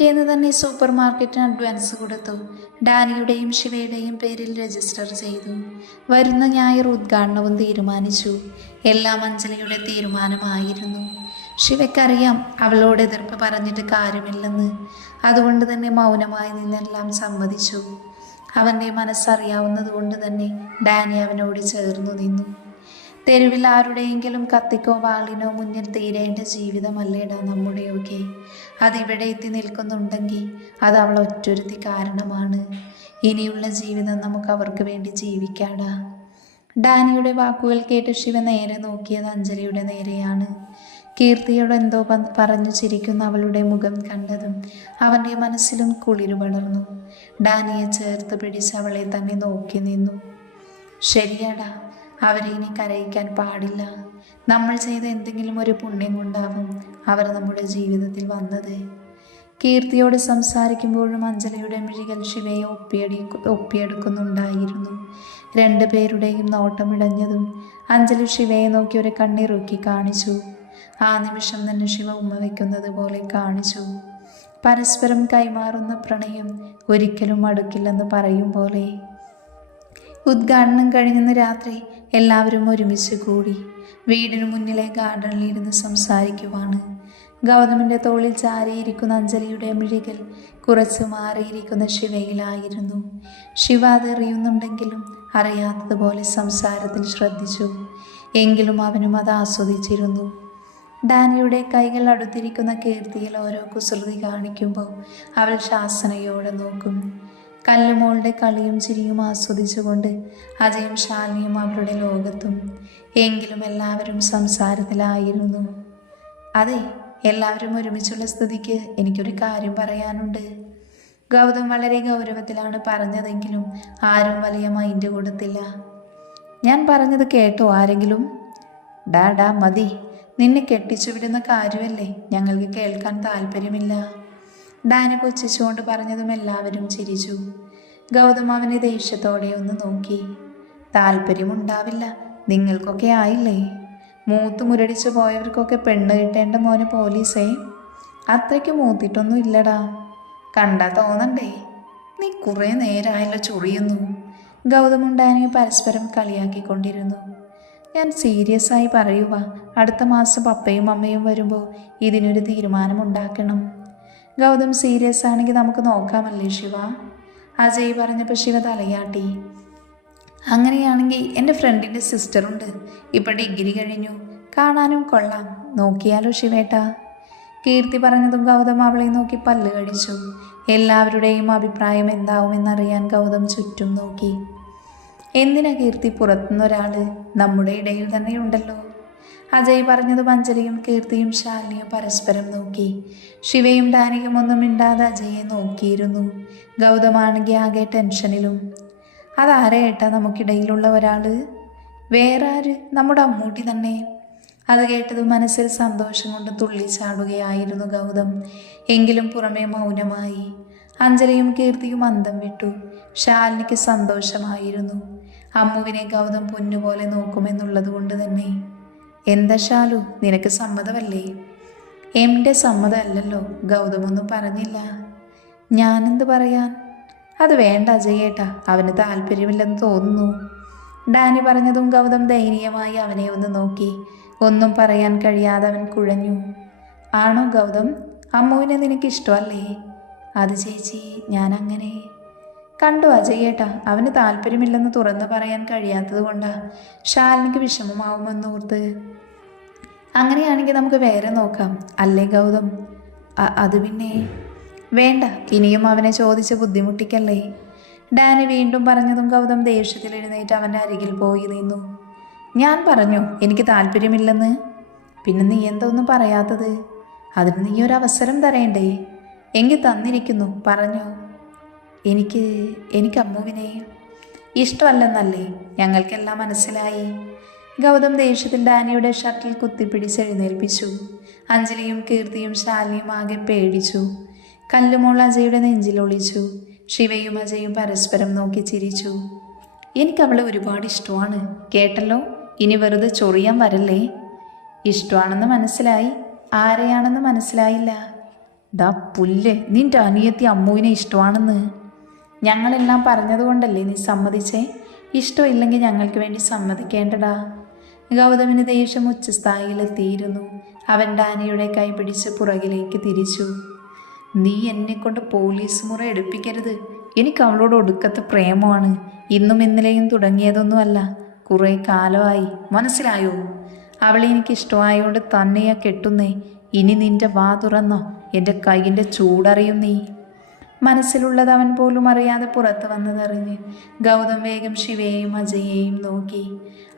പിറ്റേന്ന് തന്നെ super മാർക്കറ്റിന് advance കൊടുത്തു. ഡാനിയുടെയും ശിവയുടെയും പേരിൽ രജിസ്റ്റർ ചെയ്തു. വരുന്ന ഞായർ ഉദ്ഘാടനവും തീരുമാനിച്ചു. എല്ലാം അഞ്ജലിയുടെ തീരുമാനമായിരുന്നു. ശിവയ്ക്കറിയാം അവളോട് എതിർപ്പ് പറഞ്ഞിട്ട് കാര്യമില്ലെന്ന്. അതുകൊണ്ട് തന്നെ മൗനമായി നിന്നെല്ലാം സമ്മതിച്ചു. അവൻ്റെ മനസ്സറിയാവുന്നത് കൊണ്ട് തന്നെ ഡാനി അവനോട് ചേർന്നു നിന്നു. തെരുവിൽ ആരുടെയെങ്കിലും കത്തിക്കോ വാളിനോ മുന്നിൽ തീരേണ്ട ജീവിതമല്ലേടാ നമ്മുടെയൊക്കെ. അതിവിടെ എത്തി നിൽക്കുന്നുണ്ടെങ്കിൽ അത് അവൾ ഒറ്റൊരുത്തി കാരണമാണ്. ഇനിയുള്ള ജീവിതം നമുക്ക് അവർക്ക് വേണ്ടി ജീവിക്കാടാ. ഡാനിയുടെ വാക്കുകൾ കേട്ട് ശിവ നേരെ നോക്കിയത് അഞ്ജലിയുടെ നേരെയാണ്. കീർത്തിയോട് എന്തോ പറഞ്ഞു ചിരിക്കുന്ന അവളുടെ മുഖം കണ്ടതും അവൻ്റെ മനസ്സിലും കുളിരു പടർന്നു. ഡാനിയെ ചേർത്ത് പിടിച്ച് അവളെ തന്നെ നോക്കി നിന്നു. ശരിയാടാ, അവരെ ഇനി കരയിക്കാൻ പാടില്ല. നമ്മൾ ചെയ്ത എന്തെങ്കിലും ഒരു പുണ്യം കൊണ്ടാവും അവർ നമ്മുടെ ജീവിതത്തിൽ വന്നത്. കീർത്തിയോട് സംസാരിക്കുമ്പോഴും അഞ്ജലിയുടെ മിഴികൾ ശിവയെ ഒപ്പിയെടുക്കുന്നുണ്ടായിരുന്നു. രണ്ടുപേരുടെയും നോട്ടമിടഞ്ഞതും അഞ്ജലി ശിവയെ നോക്കി ഒരു കണ്ണിറുക്കി കാണിച്ചു. ആ നിമിഷം തന്നെ ശിവ ഉമ്മ വയ്ക്കുന്നത് പോലെ കാണിച്ചു. പരസ്പരം കൈമാറുന്ന പ്രണയം ഒരിക്കലും അടുക്കില്ലെന്ന് പറയും പോലെ. ഉദ്ഘാടനം കഴിഞ്ഞെന്ന് രാത്രി എല്ലാവരും ഒരുമിച്ച് കൂടി വീടിനു മുന്നിലെ ഗാർഡനിലിരുന്ന് സംസാരിക്കുവാണ്. ഗൗതമിൻ്റെ തോളിൽ ചാരിയിരിക്കുന്ന അഞ്ജലിയുടെ മിഴികൾ കുറച്ച് മാറിയിരിക്കുന്ന ശിവയിലായിരുന്നു. ശിവ അതെറിയുന്നുണ്ടെങ്കിലും അറിയാത്തതുപോലെ സംസാരത്തിൽ ശ്രദ്ധിച്ചു. എങ്കിലും അവനും അത് ആസ്വദിച്ചിരുന്നു. ഡാനിയുടെ കൈകൾ അടുത്തിരിക്കുന്ന കീർത്തിയിൽ ഓരോ കുസൃതി കാണിക്കുമ്പോൾ അവൾ ശാസനയോടെ നോക്കും. കല്ലുമോളുടെ കളിയും ചിരിയും ആസ്വദിച്ചുകൊണ്ട് അജയും ശാലിനിയും അവരുടെ ലോകത്തും. എങ്കിലും എല്ലാവരും സംസാരത്തിലായിരുന്നു. അതെ, എല്ലാവരും ഒരുമിച്ചുള്ള സ്ഥിതിക്ക് എനിക്കൊരു കാര്യം പറയാനുണ്ട്. ഗൗതം വളരെ ഗൗരവത്തിലാണ് പറഞ്ഞതെങ്കിലും ആരും വലിയ മൈൻഡ് കൊടുത്തില്ല. ഞാൻ പറഞ്ഞത് കേട്ടോ ആരെങ്കിലും? ഡാ മതി, നിന്നെ കെട്ടിച്ചു വിടുന്ന കാര്യമല്ലേ ഞങ്ങൾക്ക് കേൾക്കാൻ താല്പര്യമില്ല. ഡാനി കൊച്ചിച്ചുകൊണ്ട് പറഞ്ഞതും എല്ലാവരും ചിരിച്ചു. ഗൗതം അവനെ ദേഷ്യത്തോടെ ഒന്ന് നോക്കി. താല്പര്യമുണ്ടാവില്ല, നിങ്ങൾക്കൊക്കെ ആയില്ലേ. മൂത്ത് മുരടിച്ചു പോയവർക്കൊക്കെ പെണ്ണ് കിട്ടേണ്ട മോന് പോലീസേ. അത്രയ്ക്ക് മൂത്തിട്ടൊന്നും ഇല്ലടാ. കണ്ടാ തോന്നണ്ടേ? നീ കുറേ നേരമായല്ലോ ചൊറിയുന്നു. ഗൗതമും ഡാനിയും പരസ്പരം കളിയാക്കിക്കൊണ്ടിരുന്നു. ഞാൻ സീരിയസ് ആയി പറയുക, അടുത്ത മാസം പപ്പയും അമ്മയും വരുമ്പോൾ ഇതിനൊരു തീരുമാനമുണ്ടാക്കണം. ഗൗതം സീരിയസ് ആണെങ്കിൽ നമുക്ക് നോക്കാമല്ലേ ശിവ? അജയ് പറഞ്ഞപ്പോൾ ശിവ തലയാട്ടി. അങ്ങനെയാണെങ്കിൽ എൻ്റെ ഫ്രണ്ടിൻ്റെ സിസ്റ്ററുണ്ട്, ഇപ്പം ഡിഗ്രി കഴിഞ്ഞു, കാണാനും കൊള്ളാം, നോക്കിയാലോ ശിവേട്ടാ? കീർത്തി പറഞ്ഞതും ഗൗതം അവളെ നോക്കി പല്ല് കടിച്ചു. എല്ലാവരുടെയും അഭിപ്രായം എന്താവുമെന്നറിയാൻ ഗൗതം ചുറ്റും നോക്കി. എന്തിനാ കീർത്തി പുറത്തുനിന്നൊരാൾ? നമ്മുടെ ഇടയിൽ തന്നെ ഉണ്ടല്ലോ. അജയ് പറഞ്ഞതും അഞ്ജലിയും കീർത്തിയും ശാലിനിയും പരസ്പരം നോക്കി. ശിവയും ഡാനിയും ഒന്നും മിണ്ടാതെ അജയെ നോക്കിയിരുന്നു. ഗൗതമാണെങ്കിൽ ആകെ ടെൻഷനിലും. അതാരേട്ടാ നമുക്കിടയിലുള്ള ഒരാൾ? വേറെ ആര്? നമ്മുടെ അമ്മൂട്ടി തന്നെ. അത് കേട്ടതും മനസ്സിൽ സന്തോഷം കൊണ്ട് തുള്ളിച്ചാടുകയായിരുന്നു ഗൗതം. എങ്കിലും പുറമേ മൗനമായി. അഞ്ജലിയും കീർത്തിയും അന്തം വിട്ടു. ശാലിനിക്ക് സന്തോഷമായിരുന്നു. അമ്മുവിനെ ഗൗതം പൊന്നുപോലെ നോക്കുമെന്നുള്ളത് കൊണ്ട് തന്നെ. എന്താ ശാലു, നിനക്ക് സമ്മതമല്ലേ? എൻ്റെ സമ്മതമല്ലല്ലോ. ഗൗതമൊന്നും പറഞ്ഞില്ല. ഞാനെന്ത് പറയാൻ? അത് വേണ്ട അജയേട്ടാ, അവന് താല്പര്യമില്ലെന്ന് തോന്നുന്നു. ഡാനി പറഞ്ഞതും ഗൗതം ദയനീയമായി അവനെ ഒന്ന് നോക്കി. ഒന്നും പറയാൻ കഴിയാതെ അവൻ കുഴഞ്ഞു. ആണോ ഗൗതം? അമ്മുവിനെ നിനക്ക് ഇഷ്ടമല്ലേ? അത് ചേച്ചി, ഞാനങ്ങനെ. കണ്ടു അജയേട്ടാ, അവന് താല്പര്യമില്ലെന്ന് തുറന്നു പറയാൻ കഴിയാത്തത് കൊണ്ടാ ശാലിനിക്ക് വിഷമമാവുമെന്നോർത്ത്. അങ്ങനെയാണെങ്കിൽ നമുക്ക് വേറെ നോക്കാം അല്ലേ ഗൗതം? അത് പിന്നെ വേണ്ട, ഇനിയും അവനെ ചോദിച്ച് ബുദ്ധിമുട്ടിക്കല്ലേ. ഡാനി വീണ്ടും പറഞ്ഞതും ഗൗതം ദേഷ്യത്തിൽ എഴുന്നേറ്റ് അവൻ്റെ അരികിൽ പോയി നിന്നു. ഞാൻ പറഞ്ഞു എനിക്ക് താല്പര്യമില്ലെന്ന്. പിന്നെ നീ എന്താ ഒന്നും പറയാത്തത്? അതിന് നീ ഒരു അവസരം തരേണ്ടേ? എങ്കിൽ തന്നിരിക്കുന്നു, പറഞ്ഞോ. എനിക്ക് അമ്മുവിനെ ഇഷ്ടമല്ലെന്നല്ലേ? ഞങ്ങൾക്കെല്ലാം മനസ്സിലായി. ഗൗതം ദേഷ്യത്തിൽ ഡാനിയുടെ ഷർട്ടിൽ കുത്തിപ്പിടിച്ച് എഴുന്നേൽപ്പിച്ചു. അഞ്ജലിയും കീർത്തിയും ശാലിനിയും ആകെ പേടിച്ചു. കല്ലുമോൾ അജയുടെ നെഞ്ചിലൊളിച്ചു. ശിവയും അജയും പരസ്പരം നോക്കി ചിരിച്ചു. എനിക്കവളെ ഒരുപാട് ഇഷ്ടമാണ്, കേട്ടല്ലോ. ഇനി വെറുതെ ചൊറിയാൻ വരല്ലേ. ഇഷ്ടമാണെന്ന് മനസ്സിലായി, ആരെയാണെന്ന് മനസ്സിലായില്ല. ഡാ പുല്ല്, നിന്റെ അനിയത്തി അമ്മുവിനെ ഇഷ്ടമാണെന്ന് ഞങ്ങളെല്ലാം പറഞ്ഞതുകൊണ്ടല്ലേ നീ സമ്മതിച്ചേ? ഇഷ്ടമില്ലെങ്കിൽ ഞങ്ങൾക്ക് വേണ്ടി സമ്മതിക്കേണ്ടടാ. ഗൗതമിന് ദേഷ്യം ഉച്ചസ്ഥായിലെത്തിയിരുന്നു. അവൻ ഡാനിയുടെ കൈ പിടിച്ച് പുറകിലേക്ക് തിരിച്ചു. നീ എന്നെക്കൊണ്ട് പോലീസ് മുറ എടുപ്പിക്കരുത്. എനിക്ക് അവളോട് ഒടുക്കത്തെ പ്രേമമാണ്. ഇന്നും ഇന്നലെയും തുടങ്ങിയതൊന്നുമല്ല, കുറേ കാലമായി. മനസ്സിലായോ? അവളെ എനിക്ക് ഇഷ്ടമായോണ്ട് തന്നെയാ കെട്ടുന്നേ. ഇനി നിന്റെ വാ തുറന്നോ എൻ്റെ കൈയിൻ്റെ ചൂടറിയും നീ. മനസ്സിലുള്ളത് അവൻ പോലും അറിയാതെ പുറത്തു വന്നതറിഞ്ഞ് ഗൗതം വേഗം ശിവയെയും അജയെയും നോക്കി.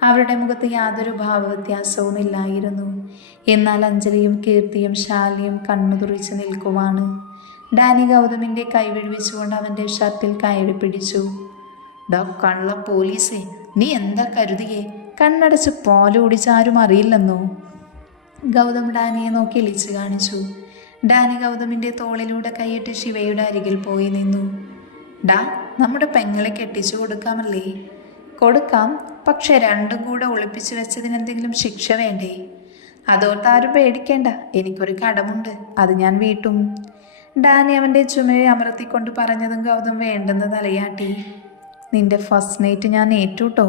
അവരുടെ മുഖത്ത് യാതൊരു ഭാവവ്യത്യാസവും ഇല്ലായിരുന്നു. എന്നാൽ അഞ്ജലിയും കീർത്തിയും ശാലിയും കണ്ണു തുറിച്ച് നിൽക്കുവാണ്. ഡാനി ഗൗതമിൻ്റെ കൈ വിഴുവിച്ചുകൊണ്ട് അവൻ്റെ ഷർട്ടിൽ കയറി പിടിച്ചു. ഡാ കള്ള പോലീസേ, നീ എന്താ കരുതിയേ? കണ്ണടച്ച് പാല് കുടിച്ചാരും അറിയില്ലെന്നോ? ഗൗതം ഡാനിയെ നോക്കി ഇളിച്ചു കാണിച്ചു. ഡാനി ഗൗതമിൻ്റെ തോളിലൂടെ കൈയിട്ട് ശിവയുടെ അരികിൽ പോയി നിന്നു. ഡാ, നമ്മുടെ പെങ്ങളെ കെട്ടിച്ചു കൊടുക്കാമല്ലേ? കൊടുക്കാം, പക്ഷെ രണ്ടും കൂടെ ഒളിപ്പിച്ചു വെച്ചതിനെന്തെങ്കിലും ശിക്ഷ വേണ്ടേ? അതോർത്താരും പേടിക്കേണ്ട, എനിക്കൊരു കടമുണ്ട്, അത് ഞാൻ വീട്ടും. ഡാനി അവൻ്റെ ചുമയെ അമർത്തിക്കൊണ്ട് പറഞ്ഞതും ഗൗതം വേണ്ടെന്ന് തലയാട്ടി. നിന്റെ ഫസ്റ്റ് നൈറ്റ് ഞാൻ ഏറ്റുട്ടോ.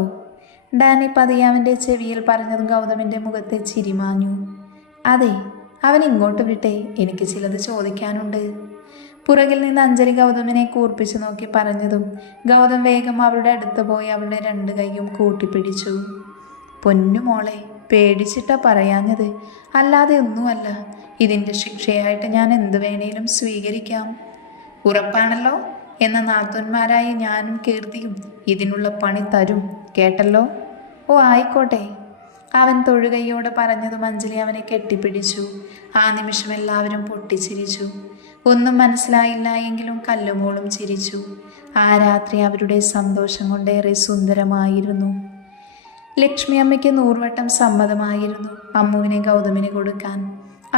ഡാനി പതിയെ അവൻ്റെ ചെവിയിൽ പറഞ്ഞതും ഗൗതമിൻ്റെ മുഖത്തെ ചിരിമാഞ്ഞു. അതെ, അവൻ ഇങ്ങോട്ട് വിട്ടേ, എനിക്ക് ചിലത് ചോദിക്കാനുണ്ട്. പുറകിൽ നിന്ന് അഞ്ജലി ഗൗതമിനെ കൂർപ്പിച്ചു നോക്കി പറഞ്ഞതും ഗൗതം വേഗം അവളുടെ അടുത്ത് പോയി അവളുടെ രണ്ട് കൈയും കൂട്ടിപ്പിടിച്ചു. പൊന്നുമോളെ, പേടിച്ചിട്ടാ പറയാഞ്ഞത്, അല്ലാതെ ഒന്നുമല്ല. ഇതിൻ്റെ ശിക്ഷയായിട്ട് ഞാൻ എന്ത് വേണേലും സ്വീകരിക്കാം. ഉറപ്പാണല്ലോ? എന്ന നാത്തൂന്മാരായ ഞാനും കീർത്തിയും ഇതിനുള്ള പണി തരും, കേട്ടല്ലോ? ഓ ആയിക്കോട്ടെ, അവൻ തൊഴുകയോടെ പറഞ്ഞതും അഞ്ജലി അവനെ കെട്ടിപ്പിടിച്ചു. ആ നിമിഷം എല്ലാവരും പൊട്ടിച്ചിരിച്ചു. ഒന്നും മനസ്സിലായില്ല എങ്കിലും കല്ലുമോളും ചിരിച്ചു. ആ രാത്രി അവരുടെ സന്തോഷം കൊണ്ടേറെ സുന്ദരമായിരുന്നു. ലക്ഷ്മി അമ്മയ്ക്ക് 100 വട്ടം സമ്മതമായിരുന്നു അമ്മുവിനെ ഗൗതമിന് കൊടുക്കാൻ.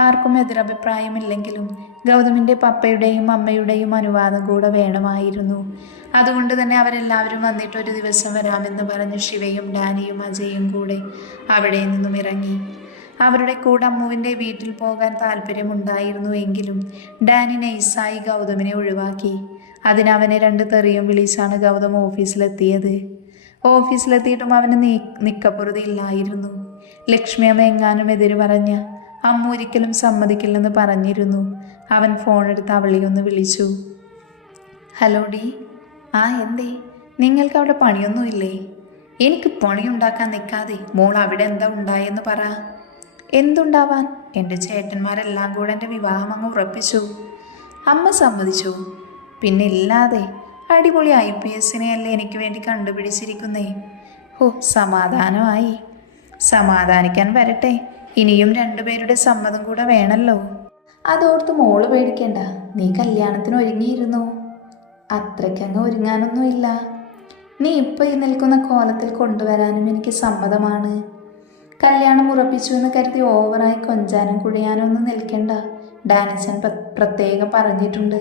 ആർക്കും എതിരഭിപ്രായമില്ലെങ്കിലും ഗൗതമിൻ്റെ പപ്പയുടെയും അമ്മയുടെയും അനുവാദം കൂടെ വേണമായിരുന്നു. അതുകൊണ്ട് തന്നെ അവരെല്ലാവരും വന്നിട്ട് ഒരു ദിവസം വരാമെന്ന് പറഞ്ഞ് ശിവയും ഡാനിയും അജയും കൂടെ അവിടെ നിന്നും ഇറങ്ങി. അവരുടെ കൂടെ അമ്മുവിൻ്റെ വീട്ടിൽ പോകാൻ താല്പര്യമുണ്ടായിരുന്നു എങ്കിലും ഡാനി നൈസായി ഗൗതമിനെ ഒഴിവാക്കി. അതിനവനെ 2 തെറിയും വിളിച്ചാണ് ഗൗതം ഓഫീസിലെത്തിയത്. ഓഫീസിലെത്തിയിട്ടും അവന് നിക്കപ്പുറതിയില്ലായിരുന്നു. ലക്ഷ്മി അമ്മ എങ്ങാനും എതിര് പറഞ്ഞ അമ്മ ഒരിക്കലും സമ്മതിക്കില്ലെന്ന് പറഞ്ഞിരുന്നു. അവൻ ഫോണെടുത്ത് അവളെയൊന്ന് വിളിച്ചു. Hello D. ആ എന്തേ? നിങ്ങൾക്ക് അവിടെ പണിയൊന്നുമില്ലേ? എനിക്ക് പണിയുണ്ടാക്കാൻ നിൽക്കാതെ മോൾ അവിടെ എന്താ ഉണ്ടായെന്ന് പറ. എന്തുണ്ടാവാൻ? എൻ്റെ ചേട്ടന്മാരെല്ലാം കൂടെ എൻ്റെ വിവാഹം അങ്ങ് ഉറപ്പിച്ചു. അമ്മ സമ്മതിച്ചു? പിന്നെ ഇല്ലാതെ. അടിപൊളി IPSനെ അല്ലേ എനിക്ക് വേണ്ടി കണ്ടുപിടിച്ചിരിക്കുന്നേ. ഓ, സമാധാനമായി. സമാധാനിക്കാൻ വരട്ടെ, ഇനിയും 2 പേരുടെ സമ്മതം കൂടെ വേണമല്ലോ. അതോർത്ത് മോള് പേടിക്കണ്ട, നീ കല്യാണത്തിന് ഒരുങ്ങിയിരുന്നു. അത്രയ്ക്കങ്ങ് ഒരുങ്ങാനൊന്നുമില്ല. നീ ഇപ്പോൾ ഈ നിൽക്കുന്ന കോലത്തിൽ കൊണ്ടുവരാനും എനിക്ക് സമ്മതമാണ്. കല്യാണം ഉറപ്പിച്ചു എന്ന് കരുതി ഓവറായി കൊഞ്ചാനും കുഴിയാനും ഒന്നും നിൽക്കണ്ട. ഡാനിച്ചൻ പ്രത്യേകം പറഞ്ഞിട്ടുണ്ട്.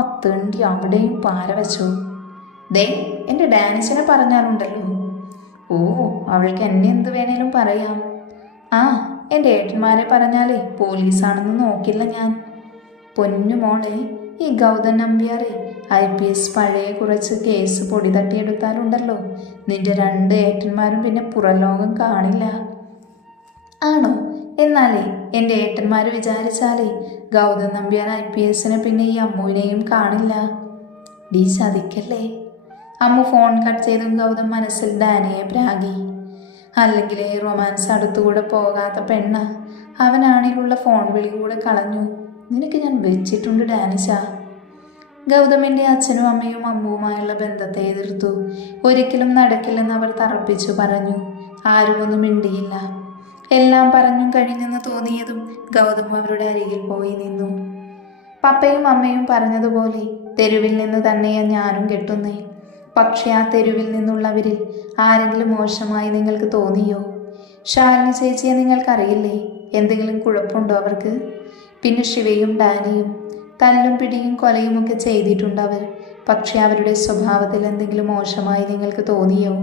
അത്തേണ്ടി അവിടെയും പാര വെച്ചു. ദേ, എൻ്റെ ഡാനിച്ചനെ പറഞ്ഞാലുണ്ടല്ലോ. ഓ, അവൾക്ക് എന്നെ എന്ത് വേണേലും പറയാം. ആ, എൻ്റെ ഏട്ടന്മാരെ പറഞ്ഞാലേ പോലീസാണെന്ന് നോക്കില്ല ഞാൻ. പൊന്നു മോളെ, ഈ ഗൗതം നമ്പ്യാരെ IPS പഴയ കുറച്ച് കേസ് പൊടി തട്ടിയെടുത്താലുണ്ടല്ലോ, നിന്റെ 2 ഏട്ടന്മാരും പിന്നെ പുറലോകം കാണില്ല. ആണോ? എന്നാലേ എൻ്റെ ഏട്ടന്മാർ വിചാരിച്ചാലേ ഗൗതം നമ്പ്യാർ IPSനെ പിന്നെ ഈ അമ്മുവിനെയും കാണില്ല. ഡീ ചതിക്കല്ലേ. അമ്മു ഫോൺ കട്ട് ചെയ്തും ഗൗതം മനസ്സിൽ ഡാനിയെ പ്രാഗി. അല്ലെങ്കിലേ റൊമാൻസ് അടുത്തുകൂടെ പോകാത്ത പെണ്ണ. അവനാണിലുള്ള ഫോൺ വിളി കൂടെ കളഞ്ഞു. നിനക്ക് ഞാൻ വെച്ചിട്ടുണ്ട് ഡാനിഷ. ഗൗതമിൻ്റെ അച്ഛനും അമ്മയും അമ്മുവുമായുള്ള ബന്ധത്തെ എതിർത്തു. ഒരിക്കലും നടക്കില്ലെന്ന് അവർ തറപ്പിച്ചു പറഞ്ഞു. ആരുമൊന്നും മിണ്ടിയില്ല. എല്ലാം പറഞ്ഞും കഴിഞ്ഞെന്ന് തോന്നിയതും ഗൗതം അവരുടെ അരികിൽ പോയി നിന്നു. പപ്പയും അമ്മയും പറഞ്ഞതുപോലെ തെരുവിൽ നിന്ന് തന്നെയാ ഞാനും കെട്ടുന്നേ. പക്ഷേ ആ തെരുവിൽ നിന്നുള്ളവരിൽ ആരെങ്കിലും മോശമായി നിങ്ങൾക്ക് തോന്നിയോ? ശാലിനി ചേച്ചിയെ നിങ്ങൾക്കറിയില്ലേ? എന്തെങ്കിലും കുഴപ്പമുണ്ടോ അവർക്ക്? പിന്നെ ശിവയും ഡാനിയും തല്ലും പിടിയും കൊലയുമൊക്കെ ചെയ്തിട്ടുണ്ടവർ. പക്ഷെ അവരുടെ സ്വഭാവത്തിൽ എന്തെങ്കിലും മോശമായി നിങ്ങൾക്ക് തോന്നിയോ?